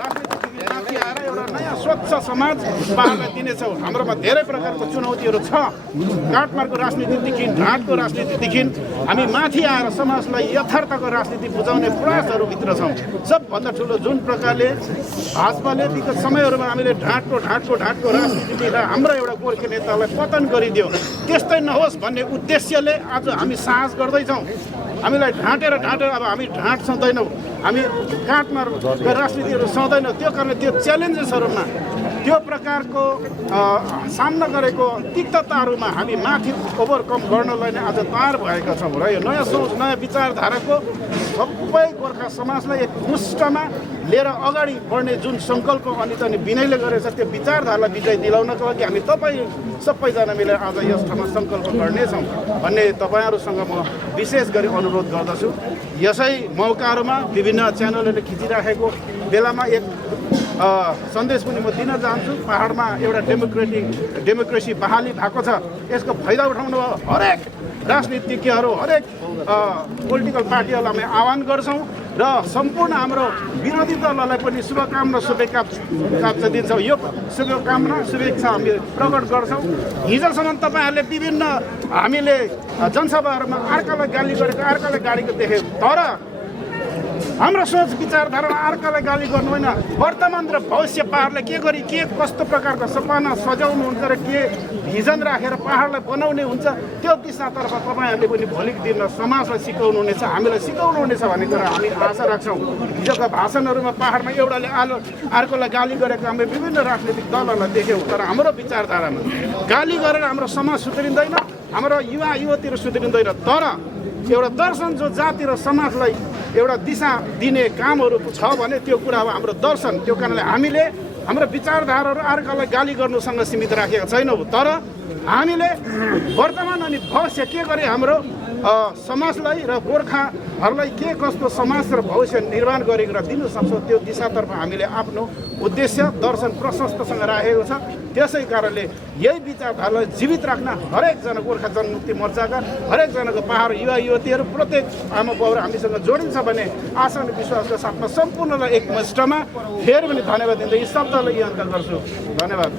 राजनीतिदेखि माथि आएर एउटा नयाँ स्वच्छ समाज पहाडलाई दिनेछौँ। हाम्रोमा धेरै प्रकारको चुनौतीहरू छ। काटमारको राजनीतिदेखि ढाँटको राजनीतिदेखि हामी माथि आएर समाजलाई यथार्थको राजनीति बुझाउने प्रयासहरूभित्र छौँ। सबभन्दा ठुलो जुन प्रकारले भाजपाले विगत समयहरूमा हामीले ढाँटको राजनीति दिएर हाम्रो एउटा गोर्खे नेतालाई पतन गरिदियो, त्यस्तै नहोस् भन्ने उद्देश्यले आज हामी साहस गर्दैछौँ। हामीलाई ढाँटेर अब हामी ढाँट सहँदैनौँ, हामी काटमारका राजनीतिहरू सहँदैनौँ। त्यो कारणले त्यो च्यालेन्जेसहरूमा त्यो प्रकारको सामना गरेको तिक्तताहरूमा हामी माथि ओभरकम गर्नलाई नै आज तयार भएका छौँ र यो नयाँ सोच नयाँ विचारधाराको सबै गोर्खा समाजलाई एक मुष्टमा लिएर अगाडि बढ्ने जुन सङ्कल्प अनिता विनयले गरेछ त्यो विचारधारालाई विजय दिलाउनको लागि हामी तपाईँ सबैजना मिलेर आज यस ठाउँमा सङ्कल्प गर्नेछौँ भन्ने तपाईँहरूसँग म विशेष गरी अनुरोध गर्दछु। यसै मौकाहरूमा विभिन्न च्यानलहरूले खिचिराखेको बेलामा एक सन्देश पनि म दिन चाहन्छु। पहाडमा एउटा डेमोक्रेसी बहाली भएको छ, यसको फाइदा उठाउनु हरेक राजनीतिज्ञहरू हरेक पोलिटिकल पार्टीहरूलाई हामी आह्वान गर्छौँ र सम्पूर्ण हाम्रो विरोधी दलहरूलाई पनि शुभकामना शुभेच्छा दिन्छौँ। यो शुभकामना शुभेच्छा हामी प्रकट गर्छौँ। हिजोसम्म तपाईँहरूले विभिन्न हामीले जनसभाहरूमा अर्कालाई गाली गरेको अर्कालाई गालीको देख्यो, तर हाम्रो सोच विचारधारामा अर्कालाई गाली गर्नु होइन, वर्तमान र भविष्य पहाडलाई के गरी के कस्तो प्रकारको सपना सजाउनुहुन्छ र के भिजन राखेर पहाडलाई बनाउने हुन्छ त्यो दिशातर्फ तपाईँहरूले पनि भोलिको दिनमा समाजलाई सिकाउनु हुनेछ, हामीलाई सिकाउनु हुनेछ भन्ने कुरा हामी आशा राख्छौँ। हिजोका भाषणहरूमा पहाडमा एउटाले अर्कोलाई गाली गरेको हामी विभिन्न राजनीतिक दलहरूलाई देख्यौँ, तर हाम्रो विचारधारामा गाली गरेर हाम्रो समाज सुध्रिँदैन, हाम्रो युवा युवतीहरू सुध्रिँदैन, तर एउटा दर्शन जो जाति र समाजलाई एउटा दिशा दिने कामहरू छ भने त्यो कुरा अब हाम्रो दर्शन। त्यो कारणले हामीले हाम्रो विचारधाराहरू अर्कालाई गाली गर्नुसँग सीमित राखेका छैनौँ, तर हामीले वर्तमान अनि भविष्य के गरे हाम्रो समाजलाई र गोर्खाहरूलाई के कस्तो समाज र भविष्य निर्माण गरेको र दिनु सक्छौँ त्यो दिशातर्फ हामीले आफ्नो उद्देश्य दर्शन प्रशस्तसँग राखेको छ। त्यसै कारणले यही विचारधारालाई जीवित राख्न हरेकजना गोर्खा जनमुक्ति मोर्चाका हरेकजनाको पहाड युवा युवतीहरू प्रत्येक आमा बाउहरू हामीसँग जोडिन्छ भन्ने आशा अनि विश्वासका साथमा सम्पूर्णलाई एक मुष्टमा फेरि पनि धन्यवाद दिँदै यी शब्दलाई अन्त गर्छु। धन्यवाद।